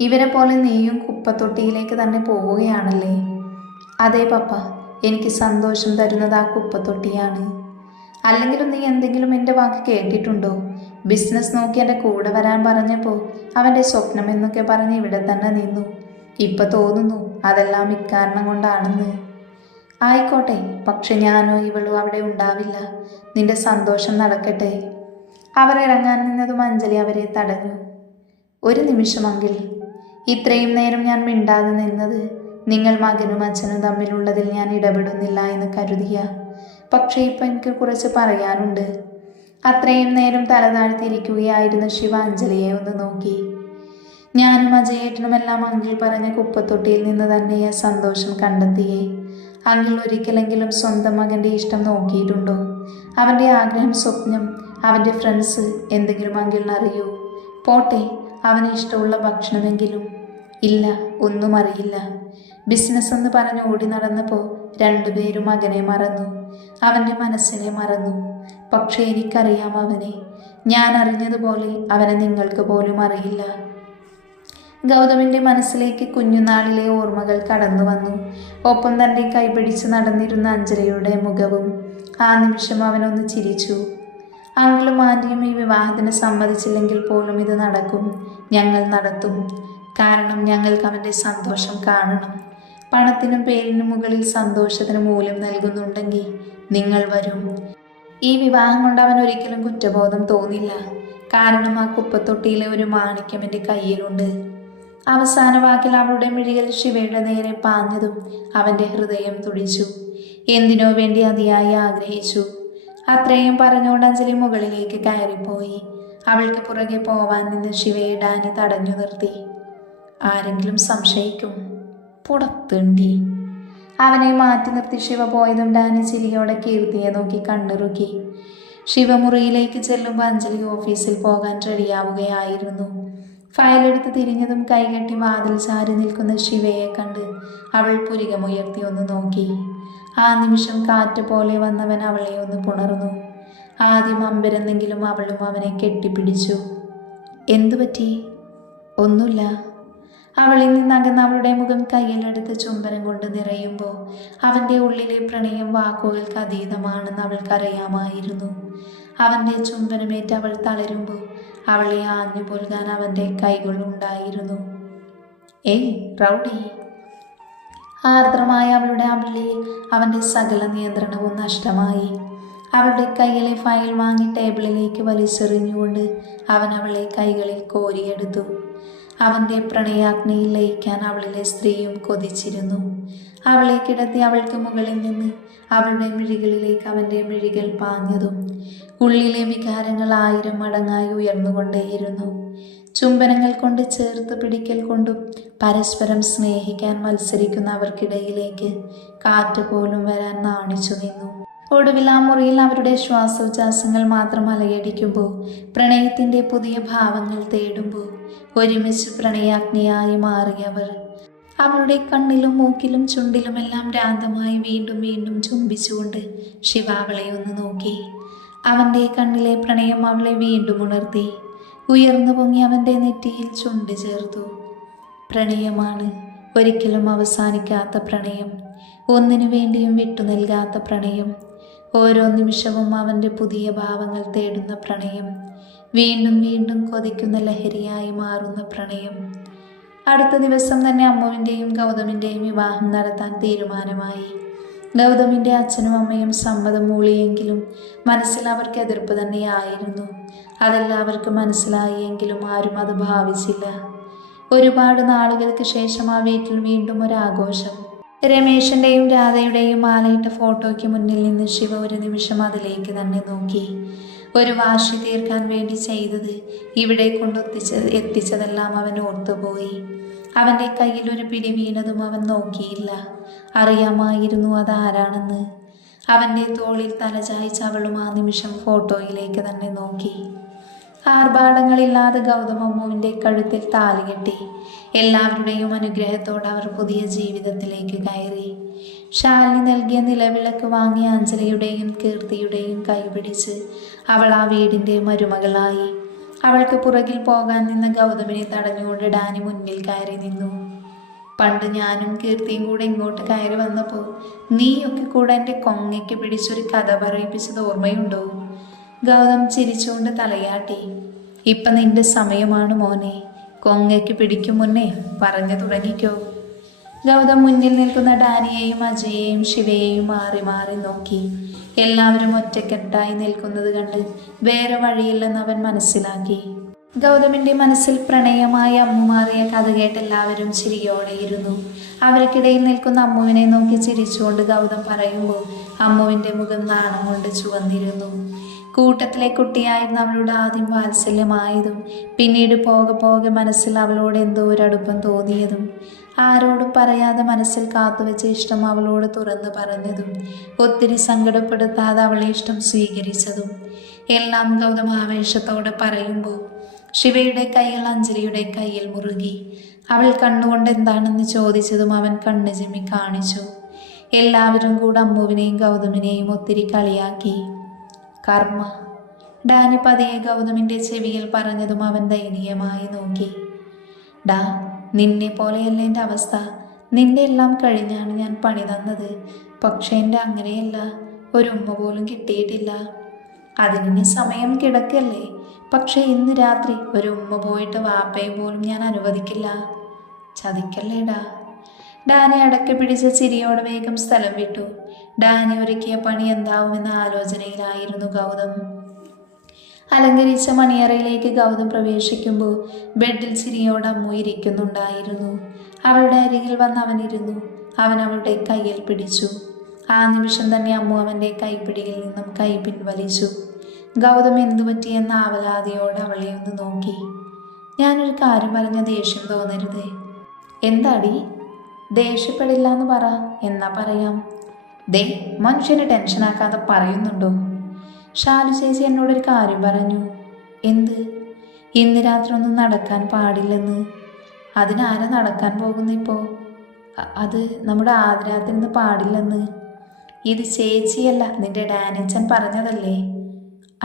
ഇവരെ പോലെ നീയും കുപ്പത്തൊട്ടിയിലേക്ക് തന്നെ പോവുകയാണല്ലേ? അതെ പപ്പ, എനിക്ക് സന്തോഷം തരുന്നത് ആ കുപ്പത്തൊട്ടിയാണ്. അല്ലെങ്കിലും നീ എന്തെങ്കിലും എൻ്റെ വാക്ക് കേട്ടിട്ടുണ്ടോ? ബിസിനസ് നോക്കി എൻ്റെ കൂടെ വരാൻ പറഞ്ഞപ്പോൾ അവൻ്റെ സ്വപ്നം എന്നൊക്കെ പറഞ്ഞ് ഇവിടെ തന്നെ നിന്നു. ഇപ്പം തോന്നുന്നു അതെല്ലാം ഇക്കാരണം കൊണ്ടാണെന്ന്. ആയിക്കോട്ടെ, പക്ഷെ ഞാനോ ഇവളോ അവിടെ ഉണ്ടാവില്ല. നിന്റെ സന്തോഷം നടക്കട്ടെ. അവർ ഇറങ്ങാൻ നിന്നതും അഞ്ജലി അവരെ തടഞ്ഞു. ഒരു നിമിഷമെങ്കിൽ. ഇത്രയും നേരം ഞാൻ മിണ്ടാതെ നിന്നത് നിങ്ങൾ മകനും അച്ഛനും തമ്മിലുള്ളതിൽ ഞാൻ ഇടപെടുന്നില്ല എന്ന് കരുതിയ. പക്ഷേ ഇപ്പം എനിക്ക് കുറച്ച് പറയാനുണ്ട്. അത്രയും നേരം തലതാഴ്ത്തിയിരിക്കുകയായിരുന്ന ശിവ അഞ്ജലിയെ ഒന്ന് നോക്കി. ഞാനും അജയേട്ടനുമെല്ലാം അങ്കിൾ പറഞ്ഞ കുപ്പത്തൊട്ടിയിൽ നിന്ന് തന്നെ ആ സന്തോഷം കണ്ടെത്തിയേ. അങ്കിൾ ഒരിക്കലെങ്കിലും സ്വന്തം മകൻ്റെ ഇഷ്ടം നോക്കിയിട്ടുണ്ടോ? അവൻ്റെ ആഗ്രഹം, സ്വപ്നം, അവൻ്റെ ഫ്രണ്ട്സ് എന്തെങ്കിലും അങ്കിളിന് അറിയൂ? പോട്ടെ, അവന് ഇഷ്ടമുള്ള ഭക്ഷണമെങ്കിലും. ഇല്ല, ഒന്നും അറിയില്ല. ബിസിനസ് എന്ന് പറഞ്ഞ് ഓടി നടന്നപ്പോൾ രണ്ടുപേരും മകനെ മറന്നു, അവൻ്റെ മനസ്സിനെ മറന്നു. പക്ഷേ എനിക്കറിയാം അവനെ. ഞാൻ അറിഞ്ഞതുപോലെ അവനെ നിങ്ങൾക്ക് പോലും അറിയില്ല. ഗൗതമിൻ്റെ മനസ്സിലേക്ക് കുഞ്ഞുനാളിലെ ഓർമ്മകൾ കടന്നു വന്നു. ഒപ്പം തൻ്റെ കൈപിടിച്ച് നടന്നിരുന്ന അഞ്ജലിയുടെ മുഖവും. ആ നിമിഷം അവനൊന്ന് ചിരിച്ചു. അങ്കിളും ആൻറ്റിയും ഈ വിവാഹത്തിന് സമ്മതിച്ചില്ലെങ്കിൽ പോലും ഇത് നടക്കും. ഞങ്ങൾ നടത്തും. കാരണം ഞങ്ങൾക്ക് അവൻ്റെ സന്തോഷം കാണണം. പണത്തിനും പേരിനും മുകളിൽ സന്തോഷത്തിന് മൂല്യം നൽകുന്നുണ്ടെങ്കിൽ നിങ്ങൾ വരും. ഈ വിവാഹം കൊണ്ട് അവൻ ഒരിക്കലും കുറ്റബോധം തോന്നില്ല. കാരണം ആ കുപ്പത്തൊട്ടിയിലെ ഒരു മാണിക്യം എൻ്റെ കയ്യിലുണ്ട്. അവസാന വാക്കിൽ അവളുടെ മിഴികൾ ശിവയുടെ നേരെ പാഞ്ഞതും അവൻ്റെ ഹൃദയം തുടിച്ചു. എന്തിനോ വേണ്ടി അതിയായി ആഗ്രഹിച്ചു. അത്രയും പറഞ്ഞുകൊണ്ട് അഞ്ജലി മുകളിലേക്ക് കയറിപ്പോയി. അവൾക്ക് പുറകെ പോവാൻ നിന്ന് ശിവയെ ഡാനി തടഞ്ഞു നിർത്തി. ആരെങ്കിലും സംശയിക്കും, പുറത്തുണ്ടി. അവനെ മാറ്റി നിർത്തി ശിവ പോയതും ഡാനി ചിരിയോടെ കീർത്തിയെ നോക്കി കണ്ണിറുക്കി. ശിവമുറിയിലേക്ക് ചെല്ലുമ്പോൾ അഞ്ജലി ഓഫീസിൽ പോകാൻ റെഡിയാവുകയായിരുന്നു. ഫയലെടുത്ത് തിരിഞ്ഞതും കൈകെട്ടി വാതിൽ ചാരി നിൽക്കുന്ന ശിവയെ കണ്ട് അവൾ പുരികമുയർത്തി ഒന്ന് നോക്കി. ആ നിമിഷം കാറ്റ് പോലെ വന്നവൻ അവളെ ഒന്ന് പുണർന്നു. ആദ്യം അമ്പരന്നെങ്കിലും അവളും അവനെ കെട്ടിപ്പിടിച്ചു. എന്തു പറ്റി? ഒന്നുമില്ല. അവളിൽ നിന്നകന്ന് അവളുടെ മുഖം കയ്യിലെടുത്ത് ചുംബനം കൊണ്ട് നിറയുമ്പോൾ അവൻ്റെ ഉള്ളിലെ പ്രണയം വാക്കുകൾക്ക് അതീതമാണെന്ന് അവൾക്കറിയാമായിരുന്നു. അവൻ്റെ ചുംബനമേറ്റ് അവൾ തളരുമ്പോൾ അവളെ ആഞ്ഞു പൊൽകാൻ അവൻ്റെ കൈകളുണ്ടായിരുന്നു. ഏയ് റൗഡി! ആർദ്രമായ അവളുടെ അവിളിയിൽ അവൻ്റെ സകല നിയന്ത്രണവും നഷ്ടമായി. അവളുടെ കയ്യിലെ ഫയൽ വാങ്ങി ടേബിളിലേക്ക് വലിച്ചെറിഞ്ഞുകൊണ്ട് അവൻ അവളെ കൈകളിൽ കോരിയെടുത്തു. അവൻ്റെ പ്രണയാഗ്നിയിൽ ലയിക്കാൻ അവളിലെ സ്ത്രീയും കൊതിച്ചിരുന്നു. അവളെ കിടത്തി അവൾക്ക് മുകളിൽ നിന്ന് അവളുടെ മിഴികളിലേക്ക് അവൻ്റെ മിഴികൾ പാഞ്ഞതും ഉള്ളിലെ വികാരങ്ങൾ 1000 മടങ്ങായി ഉയർന്നുകൊണ്ടേയിരുന്നു. ചുംബനങ്ങൾ കൊണ്ട്, ചേർത്ത് പിടിക്കൽ കൊണ്ടും പരസ്പരം സ്നേഹിക്കാൻ മത്സരിക്കുന്ന അവർക്കിടയിലേക്ക് കാറ്റ് പോലും വരാൻ നാണിച്ചു നിന്നു. ഒടുവിൽ ആ മുറിയിൽ അവരുടെ ശ്വാസോച്ഛ്വാസങ്ങൾ മാത്രം അലയടിക്കുമ്പോൾ, പ്രണയത്തിൻ്റെ പുതിയ ഭാവങ്ങൾ തേടുമ്പോൾ ഒരുമിച്ച് പ്രണയാഗ്നിയായി മാറിയവർ. അവളുടെ കണ്ണിലും മൂക്കിലും ചുണ്ടിലുമെല്ലാം ഭ്രാന്തമായി വീണ്ടും വീണ്ടും ചുംബിച്ചുകൊണ്ട് ശിവ അവളെ ഒന്ന് നോക്കി. അവൻ്റെ കണ്ണിലെ പ്രണയം അവളെ വീണ്ടും ഉണർത്തി. ഉയർന്നു പൊങ്ങി അവൻ്റെ നെറ്റിയിൽ ചുണ്ട് ചേർത്തു. പ്രണയമാണ്, ഒരിക്കലും അവസാനിക്കാത്ത പ്രണയം, ഒന്നിനു വേണ്ടിയും വിട്ടു നൽകാത്ത പ്രണയം, ഓരോ നിമിഷവും അവൻ്റെ പുതിയ ഭാവങ്ങൾ തേടുന്ന പ്രണയം, വീണ്ടും വീണ്ടും കൊതിക്കുന്ന ലഹരിയായി മാറുന്ന പ്രണയം. അടുത്ത ദിവസം തന്നെ അമ്മുവിൻ്റെയും ഗൗതമിൻ്റെയും വിവാഹം നടത്താൻ തീരുമാനമായി. ഗൗതമിൻ്റെ അച്ഛനും അമ്മയും സമ്മതം മൂളിയെങ്കിലും മനസ്സിൽ അവർക്ക് എതിർപ്പ് തന്നെയായിരുന്നു. അതെല്ലാവർക്കും മനസ്സിലായി എങ്കിലും ആരും അത് ഭാവിച്ചില്ല. ഒരുപാട് നാളുകൾക്ക് ശേഷം ആ വീട്ടിൽ വീണ്ടും ഒരാഘോഷം. രമേശൻ്റെയും രാധയുടെയും മാലയിട്ട ഫോട്ടോയ്ക്ക് മുന്നിൽ നിന്ന് ശിവ ഒരു നിമിഷം അതിലേക്ക് തന്നെ നോക്കി. ഒരു വാശി തീർക്കാൻ വേണ്ടി ചെയ്തത് ഇവിടെ എത്തിച്ചതെല്ലാം അവൻ ഓർത്തുപോയി. അവൻ്റെ കയ്യിൽ ഒരു പിടി വീണതും അവൻ നോക്കിയില്ല. അറിയാമായിരുന്നു അതാരാണെന്ന്. അവൻ്റെ തോളിൽ തലചായ്ച്ച് അവളും ആ നിമിഷം ഫോട്ടോയിലേക്ക് തന്നെ നോക്കി. ആർഭാടങ്ങളില്ലാതെ ഗൗതം അമ്മുവിൻ്റെ കഴുത്തിൽ താലി കെട്ടി. എല്ലാവരുടെയും അനുഗ്രഹത്തോടെ അവർ പുതിയ ജീവിതത്തിലേക്ക് കയറി. ശാലിനി നൽകിയ നിലവിളക്ക് വാങ്ങിയ അഞ്ജലിയുടെയും കീർത്തിയുടെയും കൈപിടിച്ച് അവൾ ആ വീടിൻ്റെ മരുമകളായി. അവൾക്ക് പുറകിൽ പോകാൻ നിന്ന ഗൗതമിനെ തടഞ്ഞുകൊണ്ട് ഡാനി മുന്നിൽ കയറി നിന്നു. പണ്ട് ഞാനും കീർത്തിയും കൂടെ ഇങ്ങോട്ട് കയറി വന്നപ്പോൾ നീയൊക്കെ കൂടെ എൻ്റെ കൊങ്ങയ്ക്ക് പിടിച്ചൊരു കഥ പറയിപ്പിച്ചത് ഓർമ്മയുണ്ടോ? ഗൗതം ചിരിച്ചുകൊണ്ട് തലയാട്ടി. ഇപ്പം നിന്റെ സമയമാണ് മോനെ. കൊങ്ങയ്ക്ക് പിടിക്കും മുന്നേ പറഞ്ഞു തുടങ്ങിക്കോ. ഗൗതം മുന്നിൽ നിൽക്കുന്ന ഡാനിയെയും അജയെയും ശിവയെയും മാറി മാറി നോക്കി. എല്ലാവരും ഒറ്റക്കെട്ടായി നിൽക്കുന്നത് കണ്ട് വേറെ വഴിയില്ലെന്ന് അവൻ മനസ്സിലാക്കി. ഗൗതമിൻ്റെ മനസ്സിൽ പ്രണയമായി അമ്മു മാറിയ കഥ കേട്ട് എല്ലാവരും ചിരിയോടെയിരുന്നു. അവർക്കിടയിൽ നിൽക്കുന്ന അമ്മുവിനെ നോക്കി ചിരിച്ചുകൊണ്ട് ഗൗതം പറയുമ്പോൾ അമ്മുവിൻ്റെ മുഖം നാണം കൊണ്ട് ചുവന്നിരുന്നു. കൂട്ടത്തിലെ കുട്ടിയായിരുന്നു അവളുടെ ആദ്യം വാത്സല്യമായതും പിന്നീട് പോകെ പോകെ മനസ്സിൽ അവളോട് എന്തോ ഒരു അടുപ്പം തോന്നിയതും ആരോടും പറയാതെ മനസ്സിൽ കാത്തുവെച്ച ഇഷ്ടം അവളോട് തുറന്നു പറഞ്ഞതും ഒത്തിരി സങ്കടപ്പെടുത്താതെ അവളെ ഇഷ്ടം സ്വീകരിച്ചതും എല്ലാം ഗൗതം ആവേശത്തോടെ പറയുമ്പോൾ ശിവയുടെ കൈകൾ അഞ്ജലിയുടെ കയ്യിൽ മുറുകി. അവൾ കണ്ണുകൊണ്ട് എന്താണെന്ന് ചോദിച്ചതും അവൻ കണ്ണു ചിമ്മി കാണിച്ചു. എല്ലാവരും കൂടെ അമ്മുവിനെയും ഗൗതമിനെയും ഒത്തിരി കളിയാക്കി. കർമ്മ, ഡാനി പതിയെ ഗൗതമിൻ്റെ ചെവിയിൽ പറഞ്ഞതും അവൻ ദയനീയമായി നോക്കി. ഡാ, നിന്നെ പോലെയല്ല എൻ്റെ അവസ്ഥ. നിന്റെ എല്ലാം കഴിഞ്ഞാണ് ഞാൻ പണി തന്നത്. പക്ഷേ എൻ്റെ അങ്ങനെയല്ല, ഒരു ഉമ്മ പോലും കിട്ടിയിട്ടില്ല. അതിന് സമയം കിടക്കല്ലേ. പക്ഷേ ഇന്ന് രാത്രി ഒരു ഉമ്മ പോയിട്ട് വാപ്പയെ പോലും ഞാൻ അനുവദിക്കില്ല. ചതിക്കല്ലേടാ. ഡാനി അടക്കി പിടിച്ച ചിരിയോടെ വേഗം സ്ഥലം വിട്ടു. ഡാനി ഒരുക്കിയ പണി എന്താവുമെന്ന ആലോചനയിലായിരുന്നു ഗൗതം. അലങ്കരിച്ച മണിയറയിലേക്ക് ഗൗതം പ്രവേശിക്കുമ്പോൾ ബെഡിൽ ചിരിയോടെ അമ്മു ഇരിക്കുന്നുണ്ടായിരുന്നു. അവളുടെ അരികിൽ വന്ന് അവനിരുന്നു. അവൻ അവളുടെ കയ്യിൽ പിടിച്ചു. ആ നിമിഷം തന്നെ അമ്മു അവൻ്റെ കൈപ്പിടിയിൽ നിന്നും കൈ പിൻവലിച്ചു. ഗൗതം എന്തു പറ്റിയെന്ന ആവലാതിയോട് അവളെ ഒന്ന് നോക്കി. ഞാനൊരു കാര്യം പറഞ്ഞ ദേഷ്യം തോന്നരുത്. എന്താടി? ദേഷ്യപ്പെടില്ല എന്ന് പറ, എന്നാ പറയാം. ദേ, മനുഷ്യനെ ടെൻഷനാക്കാതെ പറയുന്നുണ്ടോ? ഷാലു ചേച്ചി എന്നോടൊരു കാര്യം പറഞ്ഞു. എന്ത്? ഇന്ന് രാത്രി ഒന്നും നടക്കാൻ പാടില്ലെന്ന്. അതിനാരാ നടക്കാൻ പോകുന്നിപ്പോൾ? അത് നമ്മുടെ ആദ്രാത്തിന് പാടില്ലെന്ന്. ഇത് ചേച്ചിയല്ല, നിന്റെ ഡാനിച്ചൻ പറഞ്ഞതല്ലേ?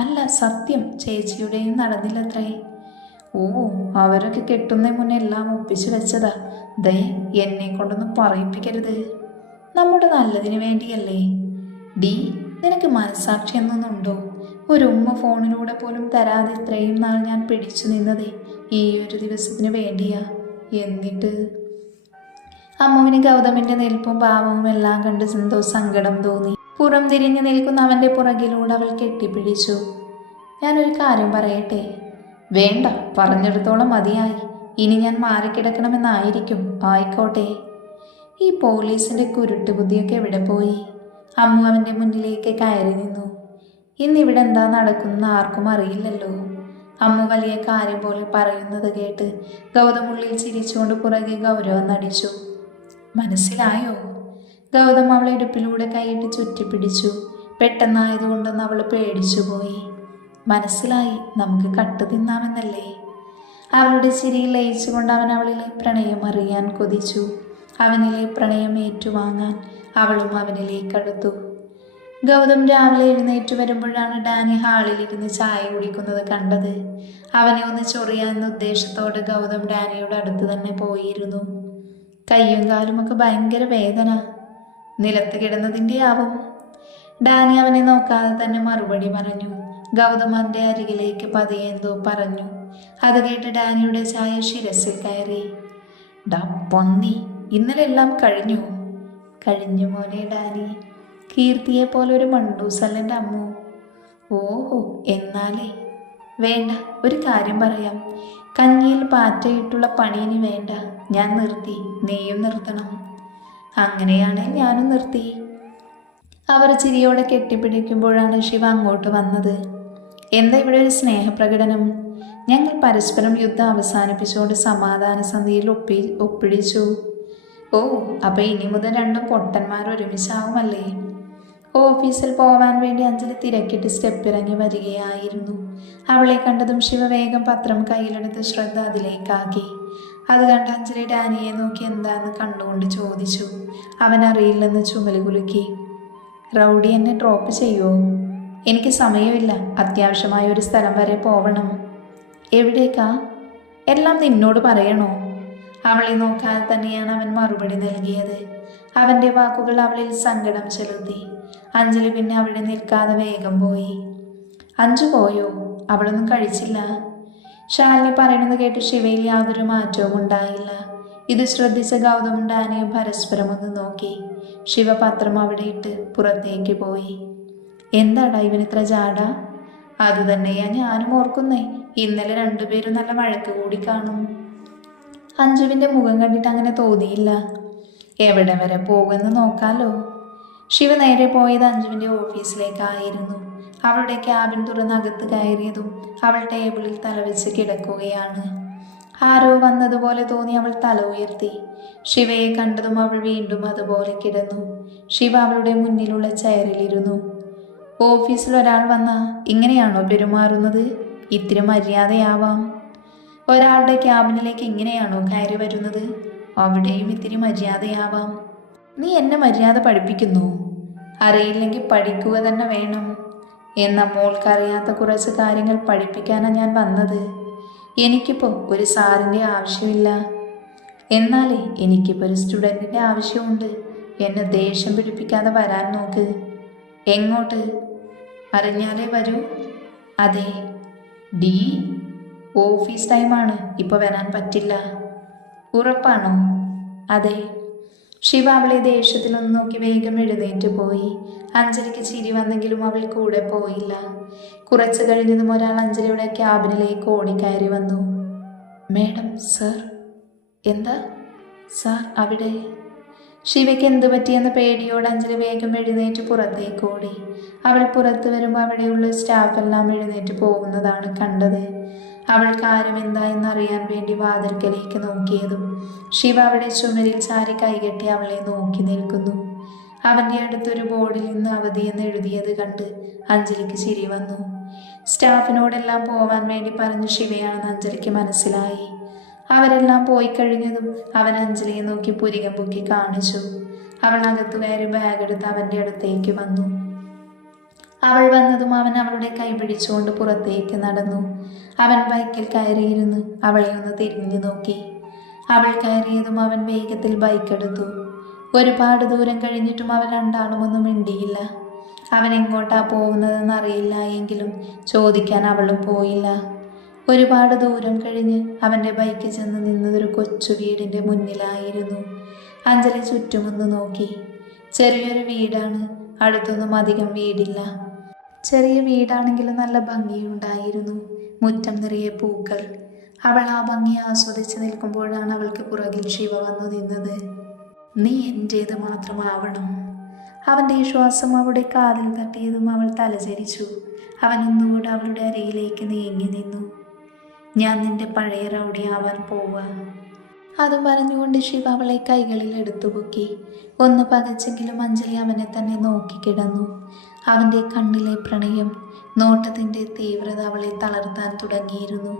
അല്ല, സത്യം. ചേച്ചിയുടെയും നടന്നില്ലത്രേ. ഓ, അവരൊക്കെ കെട്ടുന്നതിന് മുന്നേ എല്ലാം ഒപ്പിച്ചു വെച്ചതാ. ദേ, എന്നെ കൊണ്ടൊന്നും പറയിപ്പിക്കരുത്. നമ്മുടെ നല്ലതിന് വേണ്ടിയല്ലേ. ഡി, നിനക്ക് മനസ്സാക്ഷി എന്നൊന്നുണ്ടോ? ഒരു ഉമ്മ ഫോണിലൂടെ പോലും തരാതെ ഇത്രയും നാൾ ഞാൻ പിടിച്ചു നിന്നതേ ഈ ഒരു ദിവസത്തിന് വേണ്ടിയാ. എന്നിട്ട് അമ്മുവിന് ഗൗതമിൻ്റെ നിൽപ്പും ഭാവവും എല്ലാം കണ്ട് എന്തോ സങ്കടം തോന്നി. പുറം തിരിഞ്ഞു നിൽക്കുന്ന അവൻ്റെ പുറകിലൂടെ അവൾ കെട്ടിപ്പിടിച്ചു. ഞാനൊരു കാര്യം പറയട്ടെ? വേണ്ട, പറഞ്ഞെടുത്തോളം മതിയായി. ഇനി ഞാൻ മാറിക്കിടക്കണമെന്നായിരിക്കും. ആയിക്കോട്ടെ. ഈ പോലീസിൻ്റെ കുരുട്ട് ബുദ്ധിയൊക്കെ എവിടെ പോയി? അമ്മു അവൻ്റെ മുന്നിലേക്ക് കയറി നിന്നു. ഇന്നിവിടെ എന്താ നടക്കുന്ന ആർക്കും അറിയില്ലല്ലോ. അമ്മു വലിയ കാര്യം പോലെ പറയുന്നത് കേട്ട് ഗൗതമുള്ളിൽ ചിരിച്ചുകൊണ്ട് പുറകെ ഗൗരവം നടിച്ചു. മനസ്സിലായോ? ഗൗതം അവളെ ഇടുപ്പിലൂടെ കൈയിട്ട് ചുറ്റിപ്പിടിച്ചു. പെട്ടെന്നായതുകൊണ്ടെന്ന് അവൾ പേടിച്ചു പോയി. മനസ്സിലായി, നമുക്ക് കട്ട് തിന്നാമെന്നല്ലേ. അവളുടെ ചിരിയിൽ ലയിച്ചുകൊണ്ട് അവൻ അവളിലെ പ്രണയം അറിയാൻ കൊതിച്ചു. അവനിലെ പ്രണയം ഏറ്റുവാങ്ങാൻ അവളും അവനിലേക്കടുത്തു. ഗൗതം രാവിലെ എഴുന്നേറ്റ് വരുമ്പോഴാണ് ഡാനി ഹാളിലിരുന്ന് ചായ കുടിക്കുന്നത് കണ്ടത്. അവനെ ഒന്ന് ചൊറിയാമെന്ന ഉദ്ദേശത്തോടെ ഗൗതം ഡാനിയുടെ അടുത്ത് തന്നെ പോയിരുന്നു. കയ്യും കാലുമൊക്കെ ഭയങ്കര വേദന. നിലത്ത് കിടന്നതിൻ്റെ ആവും. ഡാനി അവനെ നോക്കാതെ തന്നെ മറുപടി പറഞ്ഞു. ഗൗതം അവൻ്റെ അരികിലേക്ക് പതിയെ എന്തോ പറഞ്ഞു. അത് കേട്ട് ഡാനിയുടെ ചായ ശിരസിൽ കയറി. ഡാ പൊന്നി, ഇന്നലെ എല്ലാം കഴിഞ്ഞു. കഴിഞ്ഞു മോനെ ഡാനി. കീർത്തിയെ പോലെ ഒരു മണ്ടൂസല്ലൻ്റെ അമ്മു. ഓഹോ, എന്നാലേ വേണ്ട. ഒരു കാര്യം പറയാം. കഞ്ഞിയിൽ പാറ്റയിട്ടുള്ള പണി ഇനി വേണ്ട. ഞാൻ നിർത്തി, നീയും നിർത്തണം. അങ്ങനെയാണെങ്കിൽ ഞാനും നിർത്തി. അവർ ചിരിയോടെ കെട്ടിപ്പിടിക്കുമ്പോഴാണ് ശിവ അങ്ങോട്ട് വന്നത്. എന്താ ഇവിടെ ഒരു സ്നേഹപ്രകടനം? ഞങ്ങൾ പരസ്പരം യുദ്ധം അവസാനിപ്പിച്ചുകൊണ്ട് സമാധാന സന്ധിയിൽ ഒപ്പിടിച്ചു. ഓ, അപ്പോൾ ഇനി മുതൽ രണ്ടും പൊട്ടന്മാർ ഒരുമിച്ചാവുമല്ലേ? ഓഫീസിൽ പോവാൻ വേണ്ടി അഞ്ജലി തിരക്കിട്ട് സ്റ്റെപ്പിറങ്ങി വരികയായിരുന്നു. അവളെ കണ്ടതും ശിവ വേഗം പത്രം കയ്യിലെടുത്ത് ശ്രദ്ധ അതിലേക്കാക്കി. അത് കണ്ട് അഞ്ജലി ഡാനിയെ നോക്കി എന്താന്ന് കണ്ടുകൊണ്ട് ചോദിച്ചു. അവൻ അറിയില്ലെന്ന് ചുമല് കുലുക്കി. റൗഡി എന്നെ ഡ്രോപ്പ് ചെയ്യുമോ? എനിക്ക് സമയമില്ല. അത്യാവശ്യമായ ഒരു സ്ഥലം വരെ പോവണം. എവിടേക്കാ? എല്ലാം നിന്നോട് പറയണോ? അവളെ നോക്കാതെ തന്നെയാണ് അവൻ മറുപടി നൽകിയത്. അവൻ്റെ വാക്കുകൾ അവളിൽ സങ്കടം ചെലുത്തി. അഞ്ജലി പിന്നെ അവിടെ നിൽക്കാതെ വേഗം പോയി. അഞ്ചു പോയോ? അവളൊന്നും കഴിച്ചില്ല. ശാലിനി പറയുന്നത് കേട്ട് ശിവയിൽ യാതൊരു മാറ്റവും ഉണ്ടായില്ല. ഇത് ശ്രദ്ധിച്ച ഗൗതമും ഡാനിയും പരസ്പരം ഒന്ന് നോക്കി. ശിവ പത്രം അവിടെ ഇട്ട് പുറത്തേക്ക് പോയി. എന്താടാ ഇവനിത്ര ജാട? അതുതന്നെയാ ഞാനും ഓർക്കുന്നേ. ഇന്നലെ രണ്ടുപേരും നല്ല വഴക്ക് കൂടി കാണും. അഞ്ജുവിൻ്റെ മുഖം കണ്ടിട്ട് അങ്ങനെ തോന്നിയില്ല. എവിടെ വരെ പോകുമെന്ന് നോക്കാലോ. ശിവ നേരെ പോയത് അഞ്ജുവിൻ്റെ ഓഫീസിലേക്കായിരുന്നു. അവളുടെ ക്യാബിൻ തുറന്നകത്ത് കയറിയതും അവൾ ടേബിളിൽ തലവെച്ച് കിടക്കുകയാണ്. ആരോ വന്നതുപോലെ തോന്നി അവൾ തല ഉയർത്തി. ശിവയെ കണ്ടതും അവൾ വീണ്ടും അതുപോലെ കിടന്നു. ശിവ അവളുടെ മുന്നിലുള്ള ചെയറിലിരുന്നു. ഓഫീസിൽ ഒരാൾ വന്നാ ഇങ്ങനെയാണോ പെരുമാറുന്നത്? ഇത്തിരി മര്യാദയാവാം. ഒരാളുടെ ക്യാബിനിലേക്ക് ഇങ്ങനെയാണോ കയറി വരുന്നത്? അവിടെയും ഇത്തിരി മര്യാദയാവാം. നീ എന്നെ മര്യാദ പഠിപ്പിക്കുന്നു? അറിയില്ലെങ്കിൽ പഠിക്കുക തന്നെ വേണം. എന്ന മോൾക്കറിയാത്ത കുറച്ച് കാര്യങ്ങൾ പഠിപ്പിക്കാനാണ് ഞാൻ വന്നത്. എനിക്കിപ്പോൾ ഒരു സാറിൻ്റെ ആവശ്യമില്ല. എന്നാലേ എനിക്കിപ്പോൾ ഒരു സ്റ്റുഡൻറ്റിൻ്റെ ആവശ്യമുണ്ട്. എന്നെ ദേഷ്യം പിടിപ്പിക്കാതെ വരാൻ നോക്ക്. എങ്ങോട്ട്? അറിഞ്ഞാലേ വരൂ. അതെ ഡി, ഓഫീസ് ടൈമാണ്, ഇപ്പോൾ വരാൻ പറ്റില്ല. ഉറപ്പാണോ? അതെ. ശിവ അവളെ ദേഷ്യത്തിലൊന്ന് നോക്കി വേഗം എഴുന്നേറ്റ് പോയി. അഞ്ജലിക്ക് ചിരി വന്നെങ്കിലും അവൾ കൂടെ പോയില്ല. കുറച്ച് കഴിഞ്ഞതും ഒരാൾ അഞ്ജലിയുടെ ക്യാബിനിലേക്ക് ഓടിക്കയറി വന്നു. Madam, sir. എന്താ? സാർ അവിടെ. ശിവയ്ക്ക് എന്തു പറ്റിയെന്ന് പേടിയോട് അഞ്ജലി വേഗം എഴുന്നേറ്റ് പുറത്തേക്ക് ഓടി. അവൾ പുറത്ത് വരുമ്പോൾ അവിടെയുള്ള സ്റ്റാഫെല്ലാം എഴുന്നേറ്റ് പോകുന്നതാണ് കണ്ടത്. അവൾ കാര്യം എന്തായെന്ന് അറിയാൻ വേണ്ടി വാതിൽക്കലേക്ക് നോക്കിയതും ശിവ അവിടെ ചുമരിൽ ചാരി കൈകെട്ടി അവളെ നോക്കി നിൽക്കുന്നു. അവൻ്റെ അടുത്തൊരു ബോർഡിൽ നിന്ന് അവധിയെന്ന് എഴുതിയത് കണ്ട് അഞ്ജലിക്ക് ചിരി വന്നു. സ്റ്റാഫിനോടെല്ലാം പോവാൻ വേണ്ടി പറഞ്ഞു ശിവയാണെന്ന് അഞ്ജലിക്ക് മനസ്സിലായി. അവരെല്ലാം പോയി കഴിഞ്ഞതും അവൻ അഞ്ജലിയെ നോക്കി പുരികം പൊക്കി കാണിച്ചു. അവൾ അകത്തു കയറി ബാഗെടുത്ത് അവൻ്റെ അടുത്തേക്ക് വന്നു. അവൾ വന്നതും അവൻ അവളുടെ കൈ പിടിച്ചുകൊണ്ട് പുറത്തേക്ക് നടന്നു. അവൻ ബൈക്കിൽ കയറിയിരുന്ന് അവളെ ഒന്ന് തിരിഞ്ഞു നോക്കി. അവൾ കയറിയതും അവൻ വേഗത്തിൽ ബൈക്കെടുത്തു. ഒരുപാട് ദൂരം കഴിഞ്ഞിട്ടും അവർ രണ്ടാളും ഒന്നും മിണ്ടിയില്ല. അവൻ എങ്ങോട്ടാ പോകുന്നതെന്ന് അറിയില്ല എങ്കിലും ചോദിക്കാൻ അവളും പോയില്ല. ഒരുപാട് ദൂരം കഴിഞ്ഞ് അവൻ്റെ ബൈക്ക് ചെന്ന് നിന്നതൊരു കൊച്ചു വീടിൻ്റെ മുന്നിലായിരുന്നു. അഞ്ജലി ചുറ്റുമൊന്ന് നോക്കി. ചെറിയൊരു വീടാണ്, അടുത്തൊന്നും അധികം വീടില്ല. ചെറിയ വീടാണെങ്കിലും നല്ല ഭംഗിയുണ്ടായിരുന്നു. മുറ്റം നിറയെ പൂക്കൾ. അവൾ ആ ഭംഗി ആസ്വദിച്ച് നിൽക്കുമ്പോഴാണ് അവൾക്ക് പുറകിൽ ശിവ വന്നു നിന്നത്. നീ എൻ്റേത് മാത്രമാവണം. അവൻ്റെ ശ്വാസം അവളുടെ കാതിൽ തട്ടിയതും അവൾ തലചരിച്ചു. അവൻ ഒന്നുകൂടെ അവളുടെ അരയിലേക്ക് നീങ്ങി നിന്നു. ഞാൻ നിന്റെ പഴയ റൗഡിയാവാൻ പോവാ. അത് പറഞ്ഞുകൊണ്ട് ശിവ അവളെ കൈകളിൽ എടുത്തു പൊക്കി. ഒന്ന് പകച്ചെങ്കിലും അഞ്ജലി അവനെ തന്നെ നോക്കിക്കിടന്നു. അവൻ്റെ കണ്ണിലെ പ്രണയം, നോട്ടത്തിൻ്റെ തീവ്രത അവളെ തളർത്താൻ തുടങ്ങിയിരുന്നു.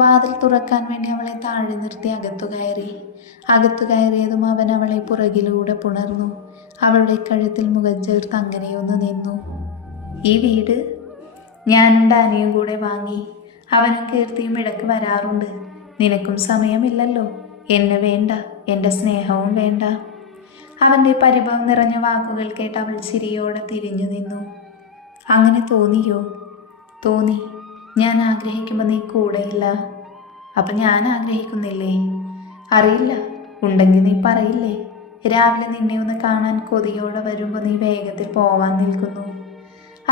വാതിൽ തുറക്കാൻ വേണ്ടി അവളെ താഴെ നിർത്തി അകത്തു കയറിയതും അവൻ അവളെ പുറകിലൂടെ പുണർന്നു. അവളുടെ കഴുത്തിൽ മുഖം ചേർത്ത് അങ്ങനെയൊന്ന് നിന്നു. ഈ വീട് ഞാനും ഡാനിയും കൂടെ വാങ്ങി. അവനും കീർത്തിയും ഇടയ്ക്ക് വരാറുണ്ട്. നിനക്കും സമയമില്ലല്ലോ. എന്നെ വേണ്ട, എൻ്റെ സ്നേഹവും വേണ്ട. അവൻ്റെ പരിഭവം നിറഞ്ഞ വാക്കുകൾ കേട്ട് അവൾ ചിരിയോടെ തിരിഞ്ഞു നിന്നു. അങ്ങനെ തോന്നിയോ? തോന്നി. ഞാൻ ആഗ്രഹിക്കുമ്പോൾ നീ കൂടെയില്ല. അപ്പം ഞാൻ ആഗ്രഹിക്കുന്നില്ലേ? അറിയില്ല. ഉണ്ടെങ്കിൽ നീ പറയില്ലേ? രാവിലെ നിന്നെ ഒന്ന് കാണാൻ കൊതിയോടെ വരുമ്പോൾ നീ വേഗത്തിൽ പോവാൻ നിൽക്കുന്നു.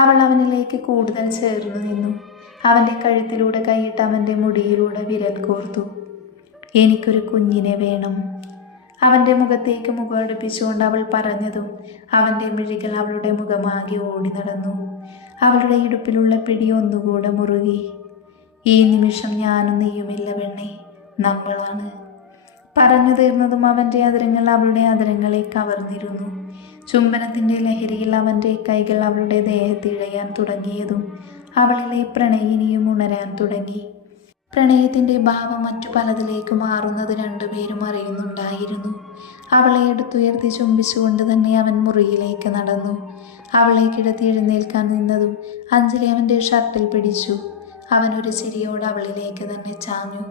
അവൾ അവനിലേക്ക് കൂടുതൽ ചേർന്നു നിന്നു. അവൻ്റെ കഴുത്തിലൂടെ കൈയിട്ട് അവൻ്റെ മുടിയിലൂടെ വിരൽ കോർത്തു. എനിക്കൊരു കുഞ്ഞിനെ വേണം. അവൻ്റെ മുഖത്തേക്ക് മുഖം അടുപ്പിച്ചുകൊണ്ട് അവൾ പറഞ്ഞതും അവൻ്റെ മിഴികൾ അവളുടെ മുഖമാകെ ഓടി നടന്നു. അവളുടെ ഇടുപ്പിലുള്ള പിടി ഒന്നുകൂടെ മുറുകി. ഈ നിമിഷം ഞാനും നീയുമില്ല പെണ്ണേ, നമ്മളാണ്. പറഞ്ഞു തീർന്നതും അവൻ്റെ അതിരങ്ങൾ അവളുടെ അതിരങ്ങളെ കവർന്നിരുന്നു. ചുംബനത്തിൻ്റെ ലഹരിയിൽ അവൻ്റെ കൈകൾ അവളുടെ ദേഹത്തിഴയാൻ തുടങ്ങിയതും അവളിലെ പ്രണയിനിയും ഉണരാൻ തുടങ്ങി. പ്രണയത്തിൻ്റെ ഭാവം മറ്റു പലതിലേക്ക് മാറുന്നത് രണ്ടുപേരും അറിയുന്നുണ്ടായിരുന്നു. അവളെ എടുത്തുയർത്തി ചുംബിച്ചുകൊണ്ട് തന്നെ അവൻ മുറിയിലേക്ക് നടന്നു. അവളെ കിടത്തി എഴുന്നേൽക്കാൻ നിന്നതും അഞ്ജലി അവൻ്റെ ഷർട്ടിൽ പിടിച്ചു. അവൻ ഒരു ചിരിയോട് അവളിലേക്ക് തന്നെ ചാഞ്ഞു.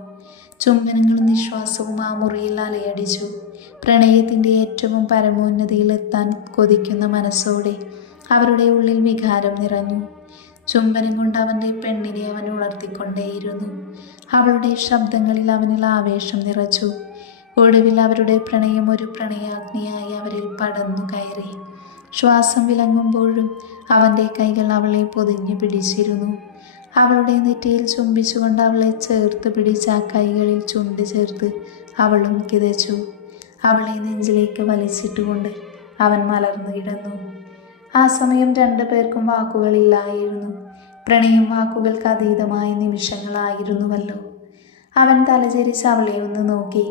ചുംബനങ്ങളും നിശ്വാസവും ആ മുറിയിൽ അലയടിച്ചു. പ്രണയത്തിൻ്റെ ഏറ്റവും പരമോന്നതിയിലെത്താൻ കൊതിക്കുന്ന മനസ്സോടെ അവരുടെ ഉള്ളിൽ വികാരം നിറഞ്ഞു. ചുംബനം കൊണ്ട് അവൻ്റെ പെണ്ണിനെ അവൻ ഉണർത്തിക്കൊണ്ടേയിരുന്നു. അവളുടെ ശബ്ദങ്ങളിൽ അവനിൽ ആവേശം നിറച്ചു. ഒടുവിൽ അവരുടെ പ്രണയം ഒരു പ്രണയാഗ്നിയായി അവരിൽ പടർന്നു കയറി. ശ്വാസം വിലങ്ങുമ്പോഴും അവൻ്റെ കൈകൾ അവളെ പൊതിഞ്ഞു പിടിച്ചിരുന്നു. അവളുടെ നെറ്റിയിൽ ചുംബിച്ചുകൊണ്ട് അവളെ ചേർത്ത് പിടിച്ച ആ കൈകളിൽ ചുണ്ട് ചേർത്ത് അവളും കിതച്ചു. അവളെ നെഞ്ചിലേക്ക് വലിച്ചിട്ടുകൊണ്ട് അവൻ മലർന്നു കിടന്നു. ആ സമയം രണ്ടു പേർക്കും വാക്കുകളില്ലായിരുന്നു. പ്രണയം വാക്കുകൾക്ക് അതീതമായ നിമിഷങ്ങളായിരുന്നുവല്ലോ. അവൻ തലചരിച്ച് അവളെ ഒന്ന് നോക്കി.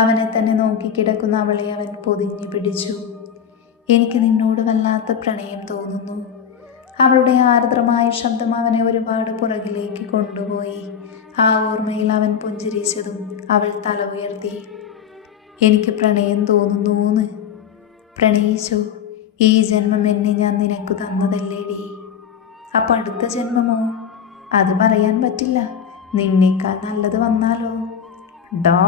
അവനെ തന്നെ നോക്കി കിടക്കുന്ന അവളെ അവൻ പൊതിഞ്ഞു പിടിച്ചു. എനിക്ക് നിന്നോട് വല്ലാത്ത പ്രണയം തോന്നുന്നു. അവളുടെ ആർദ്രമായ ശബ്ദം അവനെ ഒരുപാട് പുറകിലേക്ക് കൊണ്ടുപോയി. ആ ഓർമ്മയിൽ അവൻ പുഞ്ചിരിച്ചതും അവൾ തല ഉയർത്തി. എനിക്ക് പ്രണയം തോന്നുന്നൂന്ന്. പ്രണയിച്ചു. ഈ ജന്മം എന്നെ ഞാൻ നിനക്ക് തന്നതല്ലേടി. അപ്പം അടുത്ത ജന്മമോ? അത് പറയാൻ പറ്റില്ല. നിന്നേക്കാൾ നല്ലത് വന്നാലോ? ഡോ.